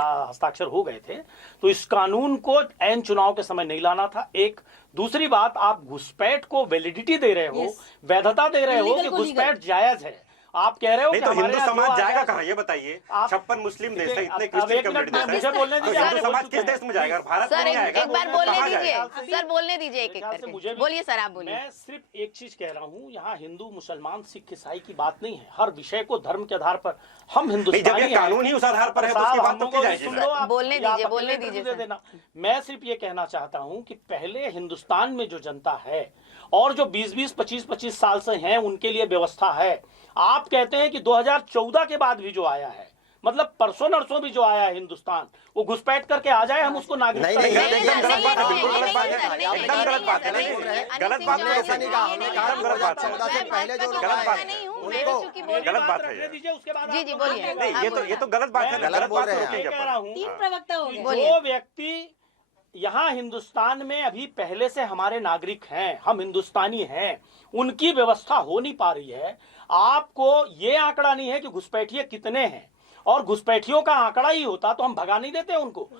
हस्ताक्षर हो गए थे तो इस कानून को ऐन चुनाव के समय नहीं लाना था। एक दूसरी बात, आप घुसपैठ को वैलिडिटी दे रहे हो, Yes. वैधता दे रहे हो Illegal कि को घुसपैठ जायज है। आप कह रहे हो नहीं कि तो हमारे हिंदू यहाँ जो समाज आ जाएगा जाए- कहाँ ये बताइए? आप- 56 मुस्लिम देश है, देखिए, इतने अब क्रिश्चियन एक मिनट कम्युनिटी में देश मुझे है, बोलने तो दीजिए, हिंदू आगे बोल समाज चुके किस हैं। देश में जाएगा? भारत सर में नहीं आएगा। एक बार तो बोलने कहाँ दीजिए जाएगा? सर, बोलने दीजिए एक एक मेरे ख्याल से करके मुझे भी- बोलिए सर, आप बोलिए। मैं सिर्फ एक चीज कह रहा हूँ, यहाँ हिंदू मुसलमान सिख ईसाई की बात नहीं है। हर विषय को धर्म के आधार पर हम नहीं, जब हिंदुस्तानी ये हैं। कानून ही उस आधार पर है तो उसकी साहब, बात तो हम की लोगों जाएगी को सुन ना। लो आप, बोलने या आप दीजिए, अकेले बोलने इंटरव्यू दीजिए दे सर। देना। मैं सिर्फ ये कहना चाहता हूँ कि पहले हिंदुस्तान में जो जनता है और जो 20-20, 25-25 साल से हैं उनके लिए व्यवस्था है। आप कहते हैं कि 2014 के बाद भी जो आया है, मतलब परसों नरसों भी जो आया है हिंदुस्तान, वो घुसपैठ करके आ जाए, हम उसको नागरिकता नहीं, नहीं, दें। एकदम गलत बात है, बिल्कुल गलत बात है, नहीं, एकदम नहीं, गलत बात है। नहीं, नहीं, नहीं, गलत बात नहीं, ऐसा नहीं कहा, हमने कहा एकदम गलत बात है। 2014 से पहले जो गलत लोग बात आए है। मेरी गलत बात बात है रखने ये। दीजिए, उसके बाद जी, आप जी, लोग बोलिए। बात नहीं, करेंगे। ये तो गलत बात है, मैं गलत बोल बात रहे तो हैं। रोकेंगे कह अपन। रहा हूँ तीन हाँ। प्रवक्ता हो कि गए। बोलिए। जो व्यक्ति यहाँ हिंदुस्तान में अभी पहले से हमारे नागरिक हैं, हम हिंदुस्तानी हैं, उनकी व्यवस्था हो नहीं पा रही है। आपको ये आंकड़ा नहीं है कि घुसपैठिए कितने हैं, और घुसपैठियों का आंकड़ा ही होता तो हम भगा नहीं देते उनको।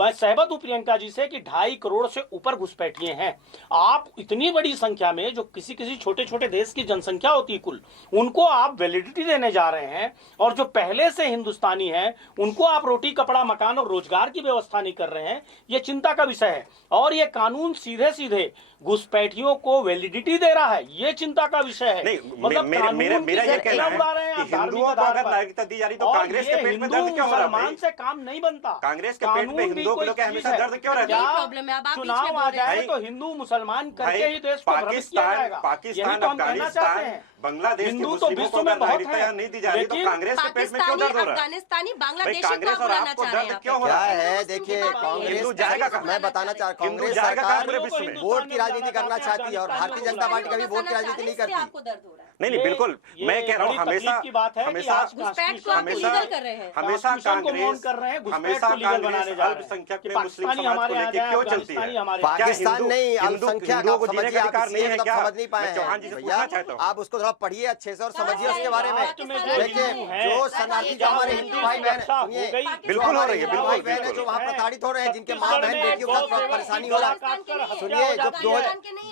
मैं सहमत हूं प्रियंका जी से कि 2.5 करोड़ से ऊपर घुसपैठिए हैं। आप इतनी बड़ी संख्या में, जो किसी किसी छोटे छोटे देश की जनसंख्या होती है कुल, उनको आप वैलिडिटी देने जा रहे हैं, और जो पहले से हिंदुस्तानी हैं उनको आप रोटी कपड़ा मकान और रोजगार की व्यवस्था नहीं कर रहे हैं। ये चिंता का विषय है। और ये कानून सीधे सीधे घुसपैठियों को वैलिडिटी दे रहा है, ये चिंता का विषय है। नहीं, मतलब मेरा कानून मेरा की ये धज्जियां कहना उड़ा रहे है हैं कि आप हिंदुओं धार्मिक को आधार अगर पर। नागरिकता दी जा रही तो और कांग्रेस ये के पेट में हिंदू दर्द क्यों हो रहा है मुसलमान भाई? से काम नहीं बनता। कांग्रेस के पेट में कानून भी हिंदुओं को कोई लेकर चीज हमेशा है। दर्द क्यों रहता क्या है? यही प्रॉब्लम है, अब आप बीच में चुनाव बोल आ रहे हैं। जाए भाई- तो हिंदू मुसलमान करके भाई, ही देश को भ्रमित किया जाएगा। पाकिस्तान, यही तो हम कहना चाहते अफगानिस्तान, हैं। बांग्लादेश के हिंदू तो मुस्लिमों को विश्व अगर में बहुत नागरिकता है, यहाँ नहीं दी जा रही तो लेकिन कांग्रेस के पेट में क्यों पाकिस्तानी, दर्द हो रहा है? अफगानिस्तानी, भाई, बांग्लादेशी को कांग्रेस आप और बुलाना आपको चाह रहे दर्द हैं। क्यों हो क्या रहा है? है, देखिए कांग्रेस हिंदू जाएगा कहाँ? मैं बताना चाह रहा हूँ, हिंदू कांग्रेस जाएगा कहाँ सरकार पूरे विश्व में? वोट की राजनीति करना चाहती है, और भारतीय जनता पार्टी कभी वोट की राजनीति नहीं करती। आपको दर्द हो रहा है। नहीं नहीं ये- बिल्कुल, ये मैं कह रहा हूँ बड़ी तकलीफ हमेशा की बात है कि हमेशा आज घुसपैठ को आप हमेशा लीगल कर रहे हैं। हमेशा कॉन्स्टिट्यूशन को मौन कांग्रेस कर रहे हैं, घुसपैठ हमेशा को लीगल बनाने कांग्रेस जा रहे हैं अल्पसंख्यक कि में मुस्लिम पाकिस्तानी समाज हमारे को यहाँ लेके जाए, क्यों चलती अफगानिस्तानी है? हमारे क्या पाकिस्तान हिंदू- नहीं, हिंदू- अल्पसंख्यक हिंदुओं आप को जीने समझिए, का आप अधिकार नहीं किसी है मतलब क्या? समझ नहीं पाए मैं चौहान जी हैं से भैया, पूछना चाहता हूँ। आप उसको थोड़ा पढ़िए अच्छे से और समझिए कहाँ उसके है? बारे में। राष्ट्र में जो देखिए, हिंदू हैं, जो शरणार्थी जो हमारे हिंदू भाई बहन सुरक्षा हो सुनिए, गई, बिल्कुल हो रही है, हिंदू बिल्कुल, भाई बहन है बिल्कुल। जो वहाँ प्रताड़ित हो रहे हैं, जिनके माँ छत्तीसगढ़ बहन में बेटियों के गौ साथ सेवा परेशानी की हो रहा गला काट कर हत्या सुनिए, हो जब जाती है।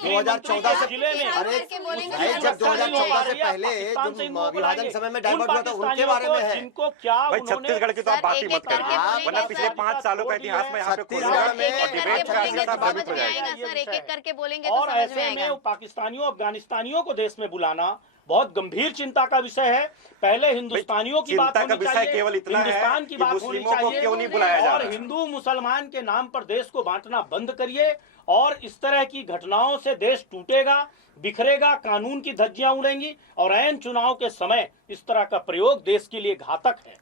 2014 से जिले में अरे मुस्लिम जब 2014 से पहले पाकिस्तान से जो हिंदुओं को विभाजन लाएंगे, समय में उन डाइवर्ट हुआ था उनके बारे में है। जिनको क्या भाई उन्होंने छत्तीसगढ़ की तो आप सर, बात ही एक-एक मत करके करिए, बोलेंगे, वरना पिछले सर। 5 सालों का इतिहास में यहाँ पे खोल छत्तीसगढ़ दूंगा में एक-एक और करके डिबेट का बोलेंगे सिलसिला तो भ्रमित समझ हो में जाएगा। आएगा सर, एक-एक करके बोलेंगे तो और समझ में ऐसे में आएगा। पाकिस्तानियों अफगानिस्तानियों को देश में बुलाना बहुत गंभीर चिंता का विषय है। पहले हिंदुस्तानियों की बात चिंता का होनी विषय चाहिए, केवल इतना है हिंदुस्तान की कि बात होनी मुस्लिमों को चाहिए क्यों नहीं बुलाया जा और रहा? हिंदू मुसलमान के नाम पर देश को बांटना बंद करिए और इस तरह की घटनाओं से देश टूटेगा, बिखरेगा, कानून की धज्जियां उड़ेंगी और ऐन चुनाव के समय इस तरह का प्रयोग देश के लिए घातक है।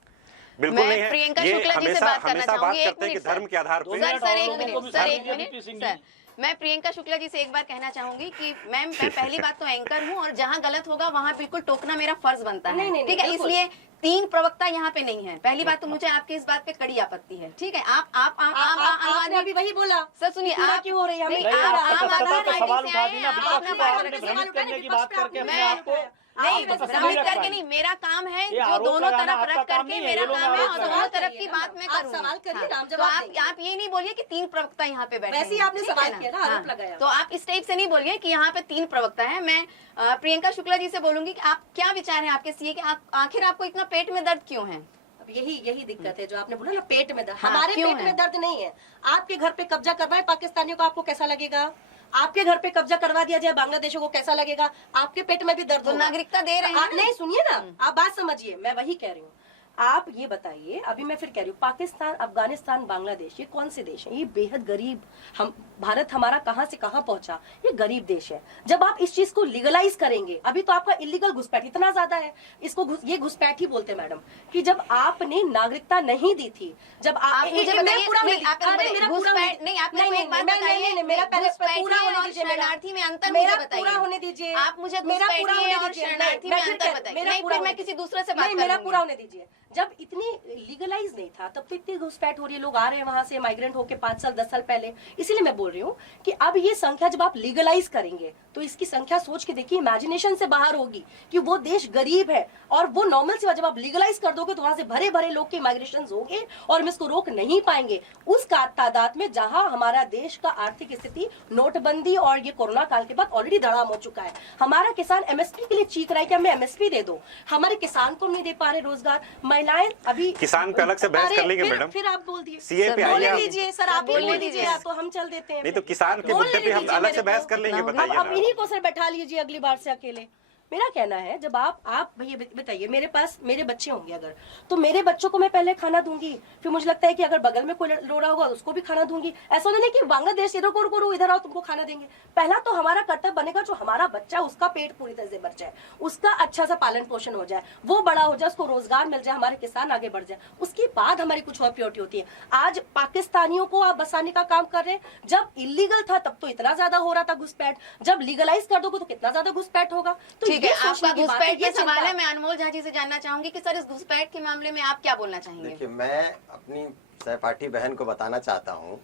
बिल्कुल मैं नहीं है। प्रियंका ये शुक्ला जी से हमेशा बात करना हमेशा बात चाहूंगी। एक करते हैं कि मिनट सर। धर्म के आधार दो पे मिनट सर और एक लोगों को मिनट भी सर समझ एक लिया मिनट DP सिंह सर जी। मैं प्रियंका शुक्ला जी से एक बार कहना चाहूंगी कि मैम मैं पहली बात तो एंकर हूं और जहां गलत होगा वहां बिल्कुल टोकना मेरा फर्ज बनता है। नहीं, नहीं, ठीक है, बिल्कुल। इसलिए 3 प्रवक्ता यहाँ पे नहीं है। पहली बात तो मुझे आपकी इस बात पे कड़ी आपत्ति है। ठीक है, आप आपने अभी वही बोला। सर सुनिए, पूरा आप क्यों हो रही है? नहीं, नहीं, आप आप आम सत्ता आदमी पे पार्टी सवाल से उठा आए दी हैं, ना, आप विपक्ष अपना को आपने पार्टी- भ्रमित करने की बात करके अपने मैं- आप को नहीं, आपको तसल्ली भ्रमित रखना करके है। नहीं, मेरा काम है ये जो आरोप दोनों लगाना तरफ आपका रख काम करके नहीं है, मेरा ये लोग काम है आरोप और लगाना। दोनों तरफ की बात मैं आप करूंगी। सवाल करिए, हाँ, राम तो जवाब देंगे। आप ये नहीं बोलिए कि 3 प्रवक्ता यहाँ पे बैठे वैसे ही हैं, आपने ठीक है सवाल किया ना, आरोप लगाया। तो आप इस टाइप से नहीं बोलिए कि यहाँ पे 3 प्रवक्ता है। मैं प्रियंका शुक्ला जी से बोलूंगी कि आप क्या विचार है आपके सीए के, आखिर आपको इतना पेट में दर्द क्यों है? अब यही दिक्कत है जो आपने बोला ना, पेट में दर्द। हाँ, हमारे क्यों पेट है? में दर्द नहीं है। आपके घर पे कब्जा करवाए पाकिस्तानियों को, आपको कैसा लगेगा? आपके घर पे कब्जा करवा दिया जाए बांग्लादेशों को, कैसा लगेगा? आपके पेट में भी दर्द तो होगा। नागरिकता दे रहे हैं आप ना? नहीं, सुनिए ना, आप बात समझिए, मैं वही कह रही हूँ। आप ये बताइए, अभी मैं फिर कह रही हूँ, पाकिस्तान, अफगानिस्तान, बांग्लादेश, ये कौन से देश हैं? ये बेहद गरीब। हम भारत हमारा कहाँ से कहाँ पहुंचा, ये गरीब देश है। जब आप इस चीज को लीगलाइज करेंगे, अभी तो आपका इलीगल घुसपैठ इतना ज्यादा है, इसको ये घुसपैठ ही बोलते हैं मैडम, कि जब आपने नागरिकता नहीं दी थी, जब आप मुझे बताइए, मेरा पूरा नहीं, होने- आप अरे मुझे मेरा पूरा घुसपैठ- होने- नहीं, आप मेरे को एक बात मैं- बताइए, नहीं, मेरा पहले घुसपैठी पूरा होने और दीजिए मेरा। शरणार्थी में अंतर मेरा मुझे बताइए। पूरा होने दीजिए। आप मुझे मेरा पूरा घुसपैठी होने और दीजिए। शरणार्थी मैं में फिर अंतर कह- बताइए। मेरा नहीं, पूरा फिर मैं होने किसी दीजिए। दूसरे से बात नहीं, मेरा करूंगी। पूरा होने दीजिए। जब इतनी लीगलाइज नहीं था तब तो इतनी घुसपैठ हो रही है, लोग आ रहे हैं वहां से माइग्रेंट होके 5 साल 10 साल पहले। इसीलिए मैं बोल रही हूँ कि अब ये संख्या जब आप लीगलाइज करेंगे तो इसकी संख्या सोच के देखिए, इमेजिनेशन से बाहर होगी कि वो देश गरीब है और वो नॉर्मल सी, जब आप लीगलाइज कर दोगे तो वहां से भरे भरे लोग के माइग्रेशन होंगे और हम इसको रोक नहीं पाएंगे उस तादाद में जहां हमारा देश का आर्थिक स्थिति नोटबंदी और ये कोरोना काल के बाद ऑलरेडी धड़ाम हो चुका है। हमारा किसान एमएसपी के लिए चीख रहा है कि हमें एमएसपी दे दो, हमारे किसान को नहीं दे पा रहे रोजगार। महिलाएं अभी किसान पे अलग से बहस कर लेंगे मैडम। फिर आप बोल दिए, सीए पे आइए बोलने आप। दीजिए सर, आप बोलने बोलने दीजिए। दीजिए, तो हम चल देते हैं। नहीं तो किसान के बोलने मुद्दे पे हम दीजिए अलग से मेरे बहस को। कर लेंगे, अब बताइए अब ना। इन्हीं को सर बैठा लीजिए अगली बार से अकेले। मेरा कहना है, जब आप भैया बताइए, मेरे पास मेरे बच्चे होंगे अगर, तो मेरे बच्चों को मैं पहले खाना दूंगी, फिर मुझे लगता है कि अगर बगल में कोई रो रहा होगा उसको भी खाना दूंगी। ऐसा नहीं कि बांग्लादेश रुको इधर आओ तुमको खाना देंगे। पहला तो हमारा कर्तव्य बनेगा जो हमारा बच्चा, उसका पेट पूरी तरह से भर जाए, उसका अच्छा सा पालन पोषण हो जाए, वो बड़ा हो जाए, उसको रोजगार मिल जाए, हमारे किसान आगे बढ़ जाए, उसके बाद हमारी कुछ और प्रायोरिटी होती है। आज पाकिस्तानियों को आप बसाने का काम कर रहे हैं। जब इलीगल था तब तो इतना ज्यादा हो रहा था घुसपैठ, जब लीगलाइज कर दोगे तो कितना ज्यादा घुसपैठ होगा। तो ठीक है, ये आपका सोचने की बात है, घुसपैठ ये का सवाल चिंता- है। मैं अनमोल झा जी से जानना चाहूंगी कि सर इस घुसपैठ के मामले में आप क्या बोलना चाहेंगे? देखिए, मैं अपनी सहपाठी बहन को बताना चाहता हूं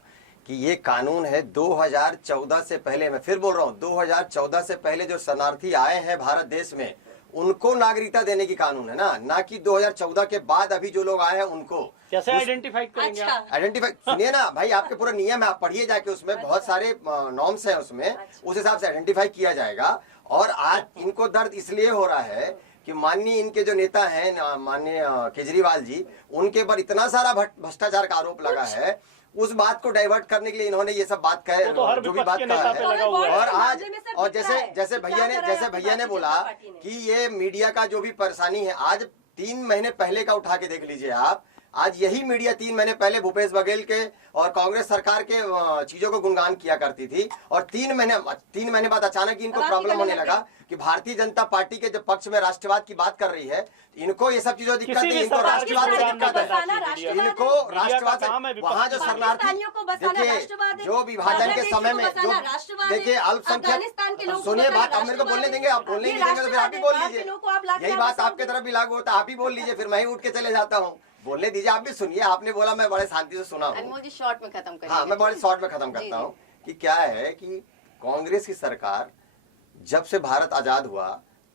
कि ये कानून है 2014 से पहले, मैं फिर बोल रहा हूं, 2014 से पहले जो शरणार्थी आए हैं भारत देश में उनको नागरिकता देने की कानून है ना कि 2014 के बाद अभी जो लोग आए हैं उनको कैसे आइडेंटिफाई करेंगे आप? अच्छा, आइडेंटिफाई। सुनिए ना भाई, आपके पूरा नियम है, आप पढ़िए जाके, उसमें बहुत सारे नॉर्म्स हैं उसमें, उस हिसाब से आइडेंटिफाई किया जाएगा। और आज इनको दर्द इसलिए हो रहा है कि माननीय इनके जो नेता हैं, माननीय केजरीवाल जी, उनके ऊपर इतना सारा भ्रष्टाचार का आरोप लगा है, उस बात को डाइवर्ट करने के लिए इन्होंने ये सब बात वो तो हर जो भी विपक्ष बात के कहा नेता है। पे लगा हुआ है। और आज मामले में सर और दिख रहा है जैसे कि भैया क्या कर रहा है ने आपकी बोला पार्टी ने। कि ये मीडिया का जो भी परेशानी है, आज 3 महीने पहले का उठा के देख लीजिए आप, आज यही मीडिया 3 महीने पहले भूपेश बघेल के और कांग्रेस सरकार के चीजों को गुणगान किया करती थी, और 3 महीने बाद अचानक इनको प्रॉब्लम होने लगा कि भारतीय जनता पार्टी के जब पक्ष में राष्ट्रवाद की बात कर रही है, इनको ये सब चीजों दिक्कत है, इनको राष्ट्रवाद से दिक्कत है, इनको राष्ट्रवाद से। वहाँ जो शरणार्थी, देखिए जो विभाजन के समय में जो, देखिए अल्पसंख्यक, सुनिए बात, आप मेरे को बोलने देंगे, आप बोलने नहीं देंगे तो फिर आप ही बोल लीजिए, यही बात आपके तरफ भी लागू होता है, आप ही बोल लीजिए, फिर मैं ही उठ के चले जाता हूँ। बोलने दीजिए, आप भी सुनिए, आपने बोला, मैं बड़े शांति से सुना हूँ। अनमोल जी शॉर्ट में खत्म करिए। हाँ, मैं बड़े शॉर्ट में खत्म करता हूँ कि क्या है कि कांग्रेस की सरकार जब से भारत आजाद हुआ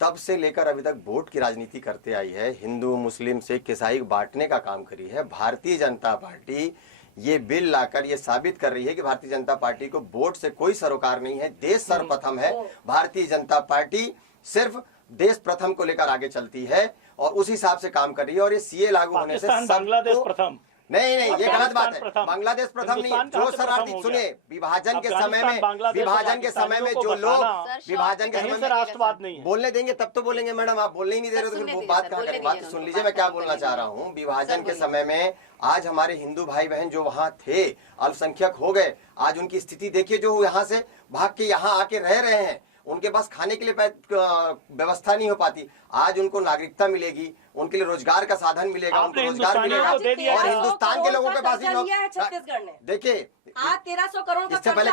तब से लेकर अभी तक वोट की राजनीति करते आई है, हिंदू मुस्लिम सिख ईसाई बांटने का काम करी है। भारतीय जनता पार्टी ये बिल लाकर ये साबित कर रही है कि भारतीय जनता पार्टी को वोट से कोई सरोकार नहीं है, देश सर्वप्रथम है। भारतीय जनता पार्टी सिर्फ देश प्रथम को लेकर आगे चलती है और उस हिसाब से काम कर रही है। और ये सीए लागू होने से बांग्लादेश प्रथम, नहीं, ये गलत बात है। बांग्लादेश प्रथम नहीं, जो शरणार्थी, सुनिए, विभाजन के समय में जो लोग, विभाजन के समय में राष्ट्रवाद नहीं है। बोलने देंगे तब तो बोलेंगे। मैडम आप बोलने ही नहीं दे रहे तो फिर बात कहाँ करें? बात सुन लीजिए, मैं क्या बोलना चाह रहा हूँ। विभाजन के समय में आज हमारे हिंदू भाई बहन जो वहाँ थे, अल्पसंख्यक हो गए, आज उनकी स्थिति देखिए, जो यहाँ से भाग के यहाँ आके रह रहे हैं, उनके पास खाने के लिए व्यवस्था नहीं हो पाती, आज उनको नागरिकता मिलेगी, उनके लिए रोजगार का साधन मिलेगा, उनको रोजगार मिलेगा। और हिंदुस्तान के लोगों के पास छत्तीसगढ़ ने, देखिए आज 1300 करोड़ का इससे पहले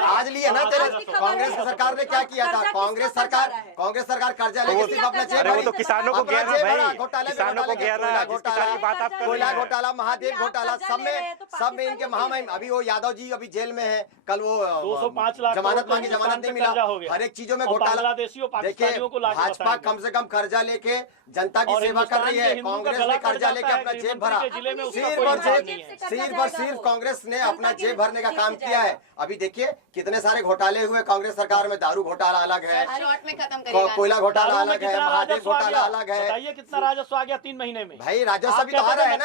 आज लिया ना, कांग्रेस सरकार ने क्या किया था? कांग्रेस सरकार कर्जा लेके सिर्फ अपना जेब भरी, तो किसानों को गया ना भाई, किसानों को गया ना, कोयला घोटाला, महादेव घोटाला, सब में इनके महामहिम। अभी वो यादव जी अभी जेल में है, कल वो 205 लाख जमानत मांगी, जमानत नहीं मिला, हर एक चीजों में घोटाला। देखिए भाजपा कम से कम कर्जा लेके जनता की सेवा कर रही है, कांग्रेस ने कर्जा लेके अपना जेब भरा। सिर्फ कांग्रेस ने अपना जेब भरने का काम किया है। अभी देखिए कितने सारे घोटाले हुए कांग्रेस सरकार में, दारू घोटाला अलग है, कोयला घोटाला अलग है, महादेव घोटाला अलग है। बताइए कितना राजस्व आ गया 3 महीने में? भाई राजस्व भी तो आ रहा है ना,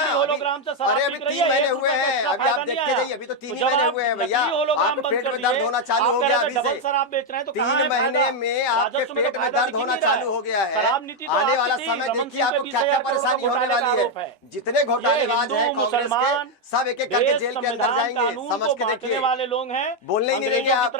अरे अभी 3 महीने हुए हैं, अभी आप देखते जाइए, अभी तो 3 ही महीने हुए हैं भैया। आपके पेट में दर्द होना चालू हो गया अभी से, शराब बेच रहे हैं तो 3 महीने में आपके पेट में दर्द होना चालू हो गया है। आने वाला समय देखिए आपको क्या क्या परेशानी होने वाली है। जितने घोटालेबाज हैं कांग्रेस के, सब एक एक करके जेल के अंदर जाएंगे, समझ के देखिए। वाले लोग हैं, बोलने ही नहीं देंगे आप,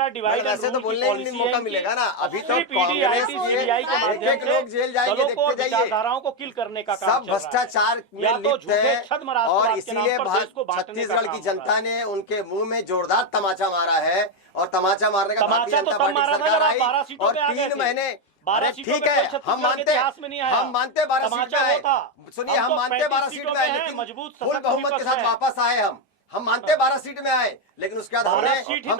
वैसे तो बोलने ही नहीं मौका मिलेगा ना। अभी तो कांग्रेस के एक लोग जेल जाएंगे, देखते जाइए, धाराओं को किल करने का सब भ्रष्टाचार में लिप्त है। और इसीलिए छत्तीसगढ़ की जनता ने उनके मुंह में जोरदार तमाचा मारा है, और तमाचा मारने का भारतीय जनता पार्टी सरकार आई और 3 महीने। अरे ठीक है, हम मानते 12 सीट में आए, सुनिए हम मानते 12 सीट में आए, लेकिन फुल बहुमत के साथ वापस आए। हम मानते 12 सीट में आए, लेकिन उसके बाद हम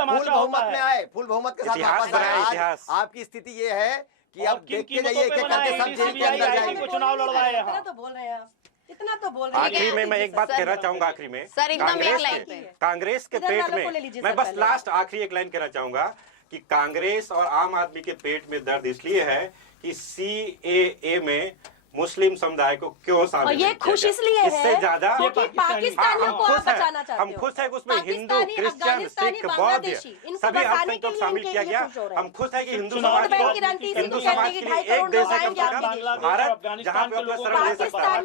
फुल बहुमत में आए, फुल बहुमत के साथ वापस आए। आपकी स्थिति ये है कि अब देखते जाइए एक एक करके सब जेल के अंदर जाएंगे। चुनाव लड़वाए हैं, इतना तो बोल रहे हैं आप, इतना तो बोल रहे हैं। आखिरी में मैं एक बात कहना चाहूंगा, आखिरी में सर एकदम एक लाइन पे कांग्रेस के पेट में, मैं बस लास्ट आखिरी एक लाइन कहना चाहूंगा कि कांग्रेस और आम आदमी के पेट में दर्द इसलिए है कि सीएए में मुस्लिम समुदाय को क्यों शामिल और ये खुश इसलिए है इससे ज्यादा क्योंकि पाकिस्तानियों को आप बचाना चाहते हो। हम खुश है कि उसमें हिंदू, क्रिश्चियन, सिख, बौद्ध सभी अल्पसंख्यक शामिल किया गया। हम खुश है कि हिंदू समाज के लिए एक देश है कम से कम भारत, जहाँ पे अपना शरण ले सकता है।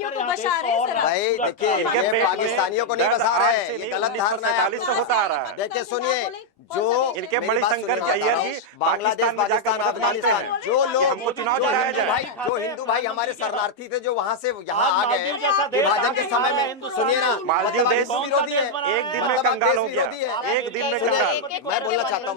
भाई देखिए, ये पाकिस्तानियों को नहीं बसा रहे हैं, ये गलत धारणा है। 1947 से होता आ रहा है। देखिए सुनिए, जो इनके मणिशंकर अय्यर जी बांग्लादेश, पाकिस्तान, अफगानिस्तान, जो लोग हमको चुनाव कराया जाए, जो हिंदू भाई हमारे शरणार्थी थे जो वहाँ से यहाँ आ गए विभाजन के समय में, सुनिए ना, मालदीव देश विरोधी है, एक दिन में कंगाल हो गया, एक दिन में कंगाल। मैं बोलना चाहता हूँ,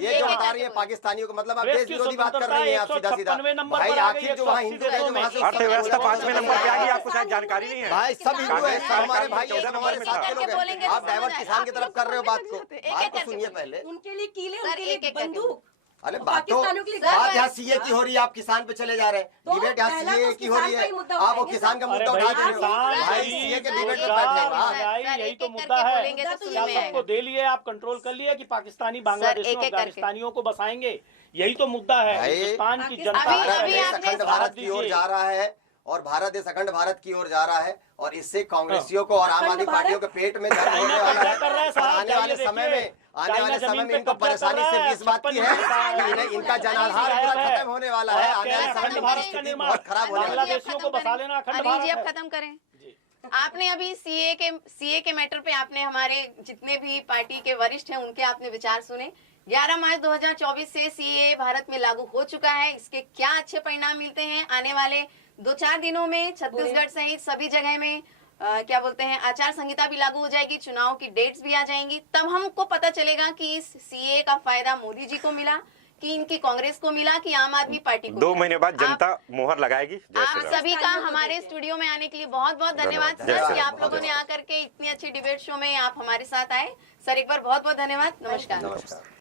ये जो बता रही है पाकिस्तानियों को, मतलब आप देश विरोधी बात कर रही है आप सीधा सीधा। भाई आखिर जो वहाँ हिंदू थे, जो वहाँ से अर्थव्यवस्था 5वें नंबर पे आ गई, आपको शायद जानकारी नहीं है। भाई सब हिंदू है, हमारे भाई हमारे साथ के लोग हैं। आप डाइवर्ट किसान की तरफ कर रहे हो बात को सुनिए पहले। उनके लिए कीले, उनके लिए बंदूक। अरे बात यहाँ सीए की हो रही है, आप किसान पे चले जा रहे हैं। डिबेट यहाँ सीए की हो रही है, आप वो किसान का मुद्दा उठा रहे हो। भाई सीए के डिबेट में बैठे, यही तो मुद्दा है। आप सबको दे लिए, आप कंट्रोल कर लिए कि पाकिस्तानी बांग्लादेशियों, अफगानिस्तानियों को बसाएंगे, यही तो मुद्दा है। हिंदुस्तान की जनता अखंड भारत की ओर जा रहा है, और भारत देश अखंड भारत की ओर जा रहा है, और इससे कांग्रेसियों को और आम आदमी पार्टियों के पेट में दर्द होने वाला है। आने वाले समय में इनको परेशानी सिर्फ इस बात की है कि इनका जनाधार पूरा खत्म होने वाला है। आने वाले समय में स्थिति बहुत खराब होने वाली है। बांग्लादेशियों को बसा लेना, अखंड अनिल जी भारत अब है। खत्म करें। आपने अभी सीए के मैटर पे आपने हमारे जितने भी पार्टी के वरिष्ठ हैं उनके आपने विचार सुने। 11 मार्च 2024 से सीए भारत में लागू हो चुका है। इसके क्या अच्छे परिणाम मिलते हैं आने वाले 2-4 दिनों में छत्तीसगढ़ सहित सभी जगह में क्या बोलते हैं आचार संहिता भी लागू हो जाएगी, चुनाव की डेट्स भी आ जाएंगी, तब हमको पता चलेगा कि इस सीए का फायदा मोदी जी को मिला कि इनकी कांग्रेस को मिला कि आम आदमी पार्टी को 2 मिला। महीने बाद जनता मोहर लगाएगी। जय आप श्री राम। सभी का हमारे स्टूडियो में आने के लिए बहुत बहुत धन्यवाद धन्यवाद। सर जय कि श्री आप लोगों ने राम। आकर के इतनी अच्छी डिबेट शो में आप हमारे साथ आए। सर एक बार बहुत बहुत धन्यवाद। नमस्कार। नमस्कार।